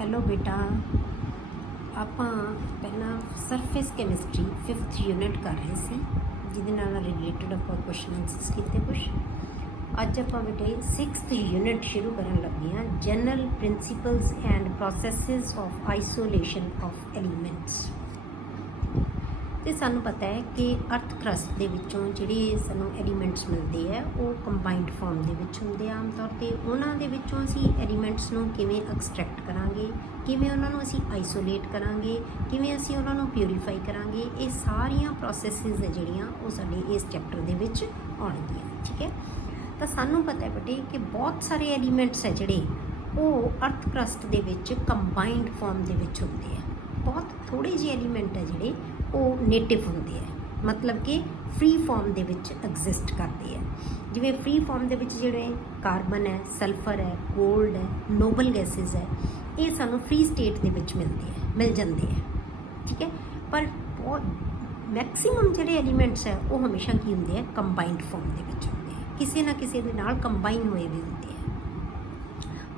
Hello बेटा, ਆਪਾਂ ਪਹਿਲਾਂ ਸਰਫੇਸ ਕੈਮਿਸਟਰੀ 5th ਯੂਨਿਟ ਕਰ ਰਹੇ ਸੀ ਜਿਹਦੇ ਨਾਲ ਰਿਲੇਟਡ ਆਪਾਂ ਕੁਐਸਚਨ ਆਨਸਰਸ ਕੀਤੇ ਕੁਝ। ਅੱਜ ਆਪਾਂ ਬੇਟੇ 6th ਯੂਨਿਟ ਸ਼ੁਰੂ ਕਰਨ ਲੱਗੇ ਹਾਂ, general principals and processes of isolation of elements. ਤੇ ਸਾਨੂੰ ਪਤਾ ਹੈ ਕਿ ਅਰਥ ਕਰਸਟ ਦੇ ਵਿੱਚੋਂ ਜਿਹੜੇ ਸਾਨੂੰ ਐਲੀਮੈਂਟਸ ਮਿਲਦੇ ਆ ਉਹ ਕੰਬਾਈਨਡ ਫਾਰਮ ਦੇ ਵਿੱਚ ਹੁੰਦੇ ਆ ਆਮ ਤੌਰ 'ਤੇ। ਉਹਨਾਂ ਦੇ ਵਿੱਚੋਂ ਅਸੀਂ ਐਲੀਮੈਂਟਸ ਨੂੰ ਕਿਵੇਂ ਐਕਸਟਰੈਕਟ ਕਰਾਂਗੇ, ਕਿਵੇਂ ਉਹਨਾਂ ਨੂੰ ਅਸੀਂ ਆਈਸੋਲੇਟ ਕਰਾਂਗੇ, ਕਿਵੇਂ ਅਸੀਂ ਉਹਨਾਂ ਨੂੰ ਪਿਊਰੀਫਾਈ ਕਰਾਂਗੇ, ਇਹ ਸਾਰੀਆਂ ਪ੍ਰੋਸੈਸਿਸ ਹੈ ਜਿਹੜੀਆਂ ਉਹ ਸਾਡੇ ਇਸ ਚੈਪਟਰ ਦੇ ਵਿੱਚ ਆਉਣਗੀਆਂ। ਠੀਕ ਹੈ, ਤਾਂ ਸਾਨੂੰ ਪਤਾ ਹੈ ਬੇਟੇ ਕਿ ਬਹੁਤ ਸਾਰੇ ਐਲੀਮੈਂਟਸ ਹੈ ਜਿਹੜੇ ਉਹ ਅਰਥ ਕਰਸਟ ਦੇ ਵਿੱਚ ਕੰਬਾਈਨਡ ਫਾਰਮ ਦੇ ਵਿੱਚ ਹੁੰਦੇ ਆ। ਬਹੁਤ ਥੋੜ੍ਹੇ ਜਿਹੇ ਐਲੀਮੈਂਟ ਹੈ ਜਿਹੜੇ ਉਹ ਨੇਟਿਵ ਹੁੰਦੇ ਆ, ਮਤਲਬ ਕਿ ਫ੍ਰੀ ਫਾਰਮ ਦੇ ਵਿੱਚ ਐਗਜ਼ਿਸਟ ਕਰਦੇ ਆ। ਜਿਵੇਂ ਫ੍ਰੀ ਫਾਰਮ ਦੇ ਵਿੱਚ ਜਿਹੜੇ ਕਾਰਬਨ ਹੈ, ਸਲਫਰ ਹੈ, ਗੋਲਡ ਹੈ, ਨੋਬਲ ਗੈਸਿਸ ਹੈ, ਇਹ ਸਾਨੂੰ ਫ੍ਰੀ ਸਟੇਟ ਦੇ ਵਿੱਚ ਮਿਲ ਜਾਂਦੇ ਆ। ਠੀਕ ਹੈ, ਪਰ ਬਹੁਤ ਮੈਕਸੀਮਮ ਜਿਹੜੇ ਐਲੀਮੈਂਟਸ ਹੈ ਉਹ ਹਮੇਸ਼ਾ ਕੀ ਹੁੰਦੇ ਆ, ਕੰਬਾਈਨਡ ਫਾਰਮ ਦੇ ਵਿੱਚ ਹੁੰਦੇ ਆ, ਕਿਸੇ ਨਾ ਕਿਸੇ ਦੇ ਨਾਲ ਕੰਬਾਈਨ ਹੋਏ ਵੀ ਹੁੰਦੇ ਆ।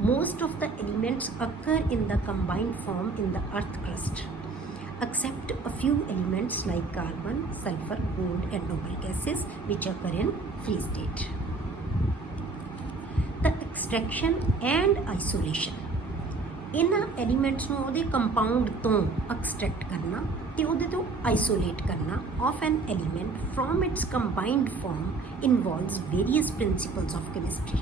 Most of the elements occur in the combined form in the earth crust, except a few elements like carbon, sulfur, gold and noble gases which occur in free state. The extraction and isolation, ਇਹਨਾਂ elements ਨੂੰ ਉਹਦੇ compound ਤੋਂ extract ਕਰਨਾ ਤੇ ਉਹਦੇ ਤੋਂ isolate ਕਰਨਾ of an element from its combined form involves various principles of chemistry.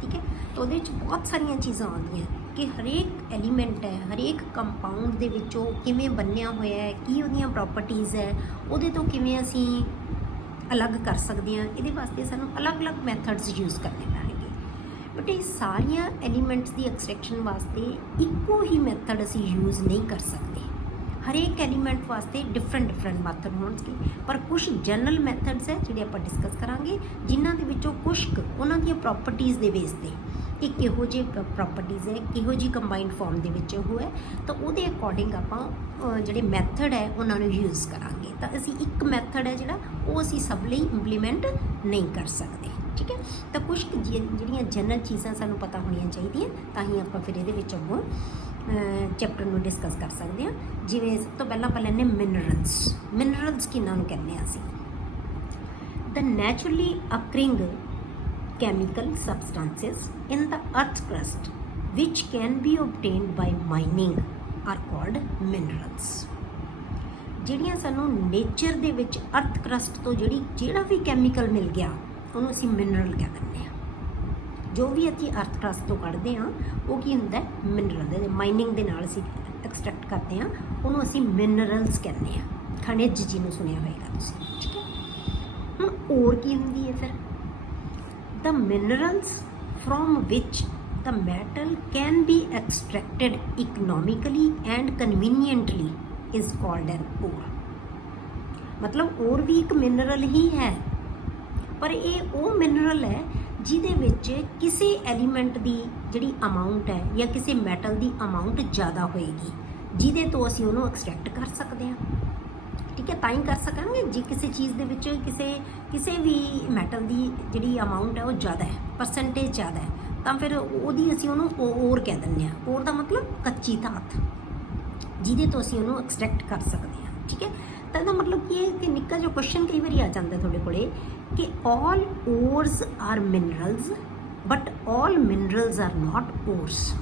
ਠੀਕ ਹੈ, ਤਾਂ ਉਹਦੇ ਵਿੱਚ ਬਹੁਤ ਸਾਰੀਆਂ ਚੀਜ਼ਾਂ ਆਉਂਦੀਆਂ ਕਿ ਹਰੇਕ ਐਲੀਮੈਂਟ ਹੈ, ਹਰੇਕ ਕੰਪਾਊਂਡ ਦੇ ਵਿੱਚੋਂ ਕਿਵੇਂ ਬਣਿਆ ਹੋਇਆ ਹੈ, ਕੀ ਉਹਦੀਆਂ ਪ੍ਰੋਪਰਟੀਜ਼ ਹੈ, ਉਹਦੇ ਤੋਂ ਕਿਵੇਂ ਅਸੀਂ ਅਲੱਗ ਕਰ ਸਕਦੇ ਹਾਂ। ਇਹਦੇ ਵਾਸਤੇ ਸਾਨੂੰ ਅਲੱਗ-ਅਲੱਗ ਮੈਥਡਸ ਯੂਜ਼ ਕਰਨੇ ਪੈਣਗੇ। ਬਟ ਇਹ ਸਾਰੀਆਂ ਐਲੀਮੈਂਟਸ ਦੀ ਐਕਸਟ੍ਰੈਕਸ਼ਨ ਵਾਸਤੇ ਇੱਕੋ ਹੀ ਮੈਥਡ ਅਸੀਂ ਯੂਜ਼ ਨਹੀਂ ਕਰ ਸਕਦੇ। ਹਰੇਕ ਐਲੀਮੈਂਟ ਵਾਸਤੇ ਡਿਫਰੈਂਟ ਮੈਥਡ ਹੋਣਗੇ, ਪਰ ਕੁਝ ਜਨਰਲ ਮੈਥਡਸ ਹੈ ਜਿਹੜੇ ਆਪਾਂ ਡਿਸਕਸ ਕਰਾਂਗੇ, ਜਿਨ੍ਹਾਂ ਦੇ ਵਿੱਚੋਂ ਕੁਝ ਉਹਨਾਂ ਦੀਆਂ ਪ੍ਰੋਪਰਟੀਜ਼ ਦੇ ਬੇਸ 'ਤੇ ਕਿ ਕਿਹੋ ਜਿਹੇ ਪ੍ਰੋਪਰਟੀਜ਼ ਹੈ, ਕਿਹੋ ਜਿਹੀ ਕੰਬਾਈਨਡ ਫਾਰਮ ਦੇ ਵਿੱਚ ਉਹ ਹੈ, ਤਾਂ ਉਹਦੇ ਅਕੋਰਡਿੰਗ ਆਪਾਂ ਜਿਹੜੇ ਮੈਥਡ ਹੈ ਉਹਨਾਂ ਨੂੰ ਯੂਜ਼ ਕਰਾਂਗੇ। ਤਾਂ ਅਸੀਂ ਇੱਕ ਮੈਥਡ ਹੈ ਜਿਹੜਾ ਉਹ ਅਸੀਂ ਸਭ ਲਈ ਇੰਪਲੀਮੈਂਟ ਨਹੀਂ ਕਰ ਸਕਦੇ। ਠੀਕ ਹੈ, ਤਾਂ ਕੁਝ ਜਿਹੜੀਆਂ ਜਨਰਲ ਚੀਜ਼ਾਂ ਸਾਨੂੰ ਪਤਾ ਹੋਣੀਆਂ ਚਾਹੀਦੀਆਂ, ਤਾਂ ਹੀ ਆਪਾਂ ਫਿਰ ਇਹਦੇ ਵਿੱਚ ਅੱਗੋਂ ਚੈਪਟਰ ਨੂੰ ਡਿਸਕਸ ਕਰ ਸਕਦੇ ਹਾਂ। ਜਿਵੇਂ ਸਭ ਤੋਂ ਪਹਿਲਾਂ ਆਪਾਂ ਲੈਂਦੇ ਮਿਨਰਲਸ ਕਿਹਨਾਂ ਨੂੰ ਕਹਿੰਦੇ ਹਾਂ ਅਸੀਂ? ਦ naturally ਅਕਰਿੰਗ chemical substances in the earth crust which can be obtained by mining are called minerals। ਜਿਹੜੀਆਂ ਸਾਨੂੰ ਨੇਚਰ ਦੇ ਵਿੱਚ ਅਰਥ ਕਰਸਟ ਤੋਂ ਜਿਹੜਾ ਵੀ ਕੈਮੀਕਲ ਮਿਲ ਗਿਆ ਉਹਨੂੰ ਅਸੀਂ ਮਿਨਰਲ ਕਹਿ ਦਿੰਦੇ ਹਾਂ। ਜੋ ਵੀ ਅਸੀਂ ਅਰਥ ਕਰਸਟ ਤੋਂ ਕੱਢਦੇ ਹਾਂ ਉਹ ਕੀ ਹੁੰਦਾ, ਮਿਨਰਲ ਦੇ ਮਾਈਨਿੰਗ ਦੇ ਨਾਲ ਅਸੀਂ ਐਕਸਟਰੈਕਟ ਕਰਦੇ ਹਾਂ, ਉਹਨੂੰ ਅਸੀਂ ਮਿਨਰਲਸ ਕਹਿੰਦੇ ਹਾਂ। ਖਣਿਜ ਜਿਹਨੂੰ ਸੁਣਿਆ ਹੋਏਗਾ ਤੁਸੀਂ। ਠੀਕ ਹੈ, ਹੁਣ ਹੋਰ ਕੀ ਹੁੰਦੀ ਹੈ ਫਿਰ? The minerals from which the metal can be extracted economically and conveniently is called an ore। मतलब ore भी एक mineral ही है, पर ये वो mineral है ਜਿਹਦੇ ਵਿੱਚ ਕਿਸੇ ਐਲੀਮੈਂਟ ਦੀ ਜਿਹੜੀ ਅਮਾਊਂਟ ਹੈ ਜਾਂ ਕਿਸੇ ਮੈਟਲ ਦੀ ਅਮਾਊਂਟ ਜ਼ਿਆਦਾ ਹੋਏਗੀ, ਜਿਹਦੇ ਤੋਂ ਅਸੀਂ ਉਹਨੂੰ ਐਕਸਟਰੈਕਟ ਕਰ ਸਕਦੇ ਹਾਂ। ਠੀਕ ਹੈ, ਤਾਂ ਹੀ ਕਰ ਸਕਾਂਗੇ ਜੇ ਕਿਸੇ ਚੀਜ਼ ਦੇ ਵਿੱਚ ਕਿਸੇ ਵੀ ਮੈਟਲ ਦੀ ਜਿਹੜੀ ਅਮਾਊਂਟ ਹੈ ਉਹ ਜ਼ਿਆਦਾ ਹੈ, ਪਰਸੈਂਟੇਜ ਜ਼ਿਆਦਾ ਹੈ, ਤਾਂ ਫਿਰ ਉਹਦੀ ਅਸੀਂ ਉਹਨੂੰ ਓਰ ਕਹਿ ਦਿੰਦੇ ਹਾਂ। ਓਰ ਦਾ ਮਤਲਬ ਕੱਚੀ ਧਾਤ, ਜਿਹਦੇ ਤੋਂ ਅਸੀਂ ਉਹਨੂੰ ਐਕਸਟਰੈਕਟ ਕਰ ਸਕਦੇ ਹਾਂ। ਠੀਕ ਹੈ, ਤਾਂ ਇਹਦਾ ਮਤਲਬ ਕੀ ਹੈ ਕਿ ਨਿੱਕਾ ਜਿਹਾ ਕੁਐਸਚਨ ਕਈ ਵਾਰੀ ਆ ਜਾਂਦਾ ਤੁਹਾਡੇ ਕੋਲੇ ਕਿ all ores are minerals but all minerals are not ores.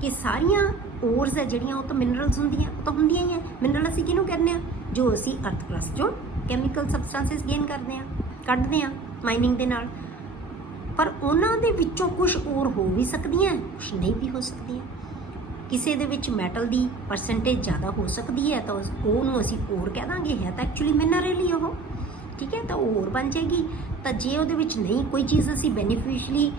ਕਿ ਸਾਰੀਆਂ ਓਰਸ ਹੈ ਜਿਹੜੀਆਂ ਉਹ ਤਾਂ ਮਿਨਰਲਸ ਹੁੰਦੀਆਂ, ਉਹ ਤਾਂ ਹੁੰਦੀਆਂ ਹੀ ਹੈ। ਮਿਨਰਲ ਅਸੀਂ ਕਿਹਨੂੰ ਕਹਿੰਦੇ ਹਾਂ? ਜੋ ਅਸੀਂ ਅਰਥ ਕਰਸਟ ਚੋਂ ਕੈਮੀਕਲ ਸਬਸਟੈਂਸਿਸ ਗੇਨ ਕਰਦੇ ਹਾਂ, ਕੱਢਦੇ ਹਾਂ ਮਾਈਨਿੰਗ ਦੇ ਨਾਲ। ਪਰ ਉਹਨਾਂ ਦੇ ਵਿੱਚੋਂ ਕੁਝ ਓਰ ਹੋ ਵੀ ਸਕਦੀਆਂ, ਕੁਝ ਨਹੀਂ ਵੀ ਹੋ ਸਕਦੀਆਂ। ਕਿਸੇ ਦੇ ਵਿੱਚ ਮੈਟਲ ਦੀ ਪਰਸੈਂਟੇਜ ਜ਼ਿਆਦਾ ਹੋ ਸਕਦੀ ਹੈ ਤਾਂ ਉਹਨੂੰ ਅਸੀਂ ਓਰ ਕਹਿ ਦਾਂਗੇ, ਹੈ ਤਾਂ ਐਕਚੁਅਲੀ ਮਿਨਰਲ ਹੀ ਉਹ। ਠੀਕ ਹੈ, ਤਾਂ ਉਹ ਓਰ ਬਣ ਜਾਏਗੀ। ਤਾਂ ਜੇ ਉਹਦੇ ਵਿੱਚ ਨਹੀਂ ਕੋਈ ਚੀਜ਼ ਅਸੀਂ ਬੈਨੀਫਿਸ਼ਲੀ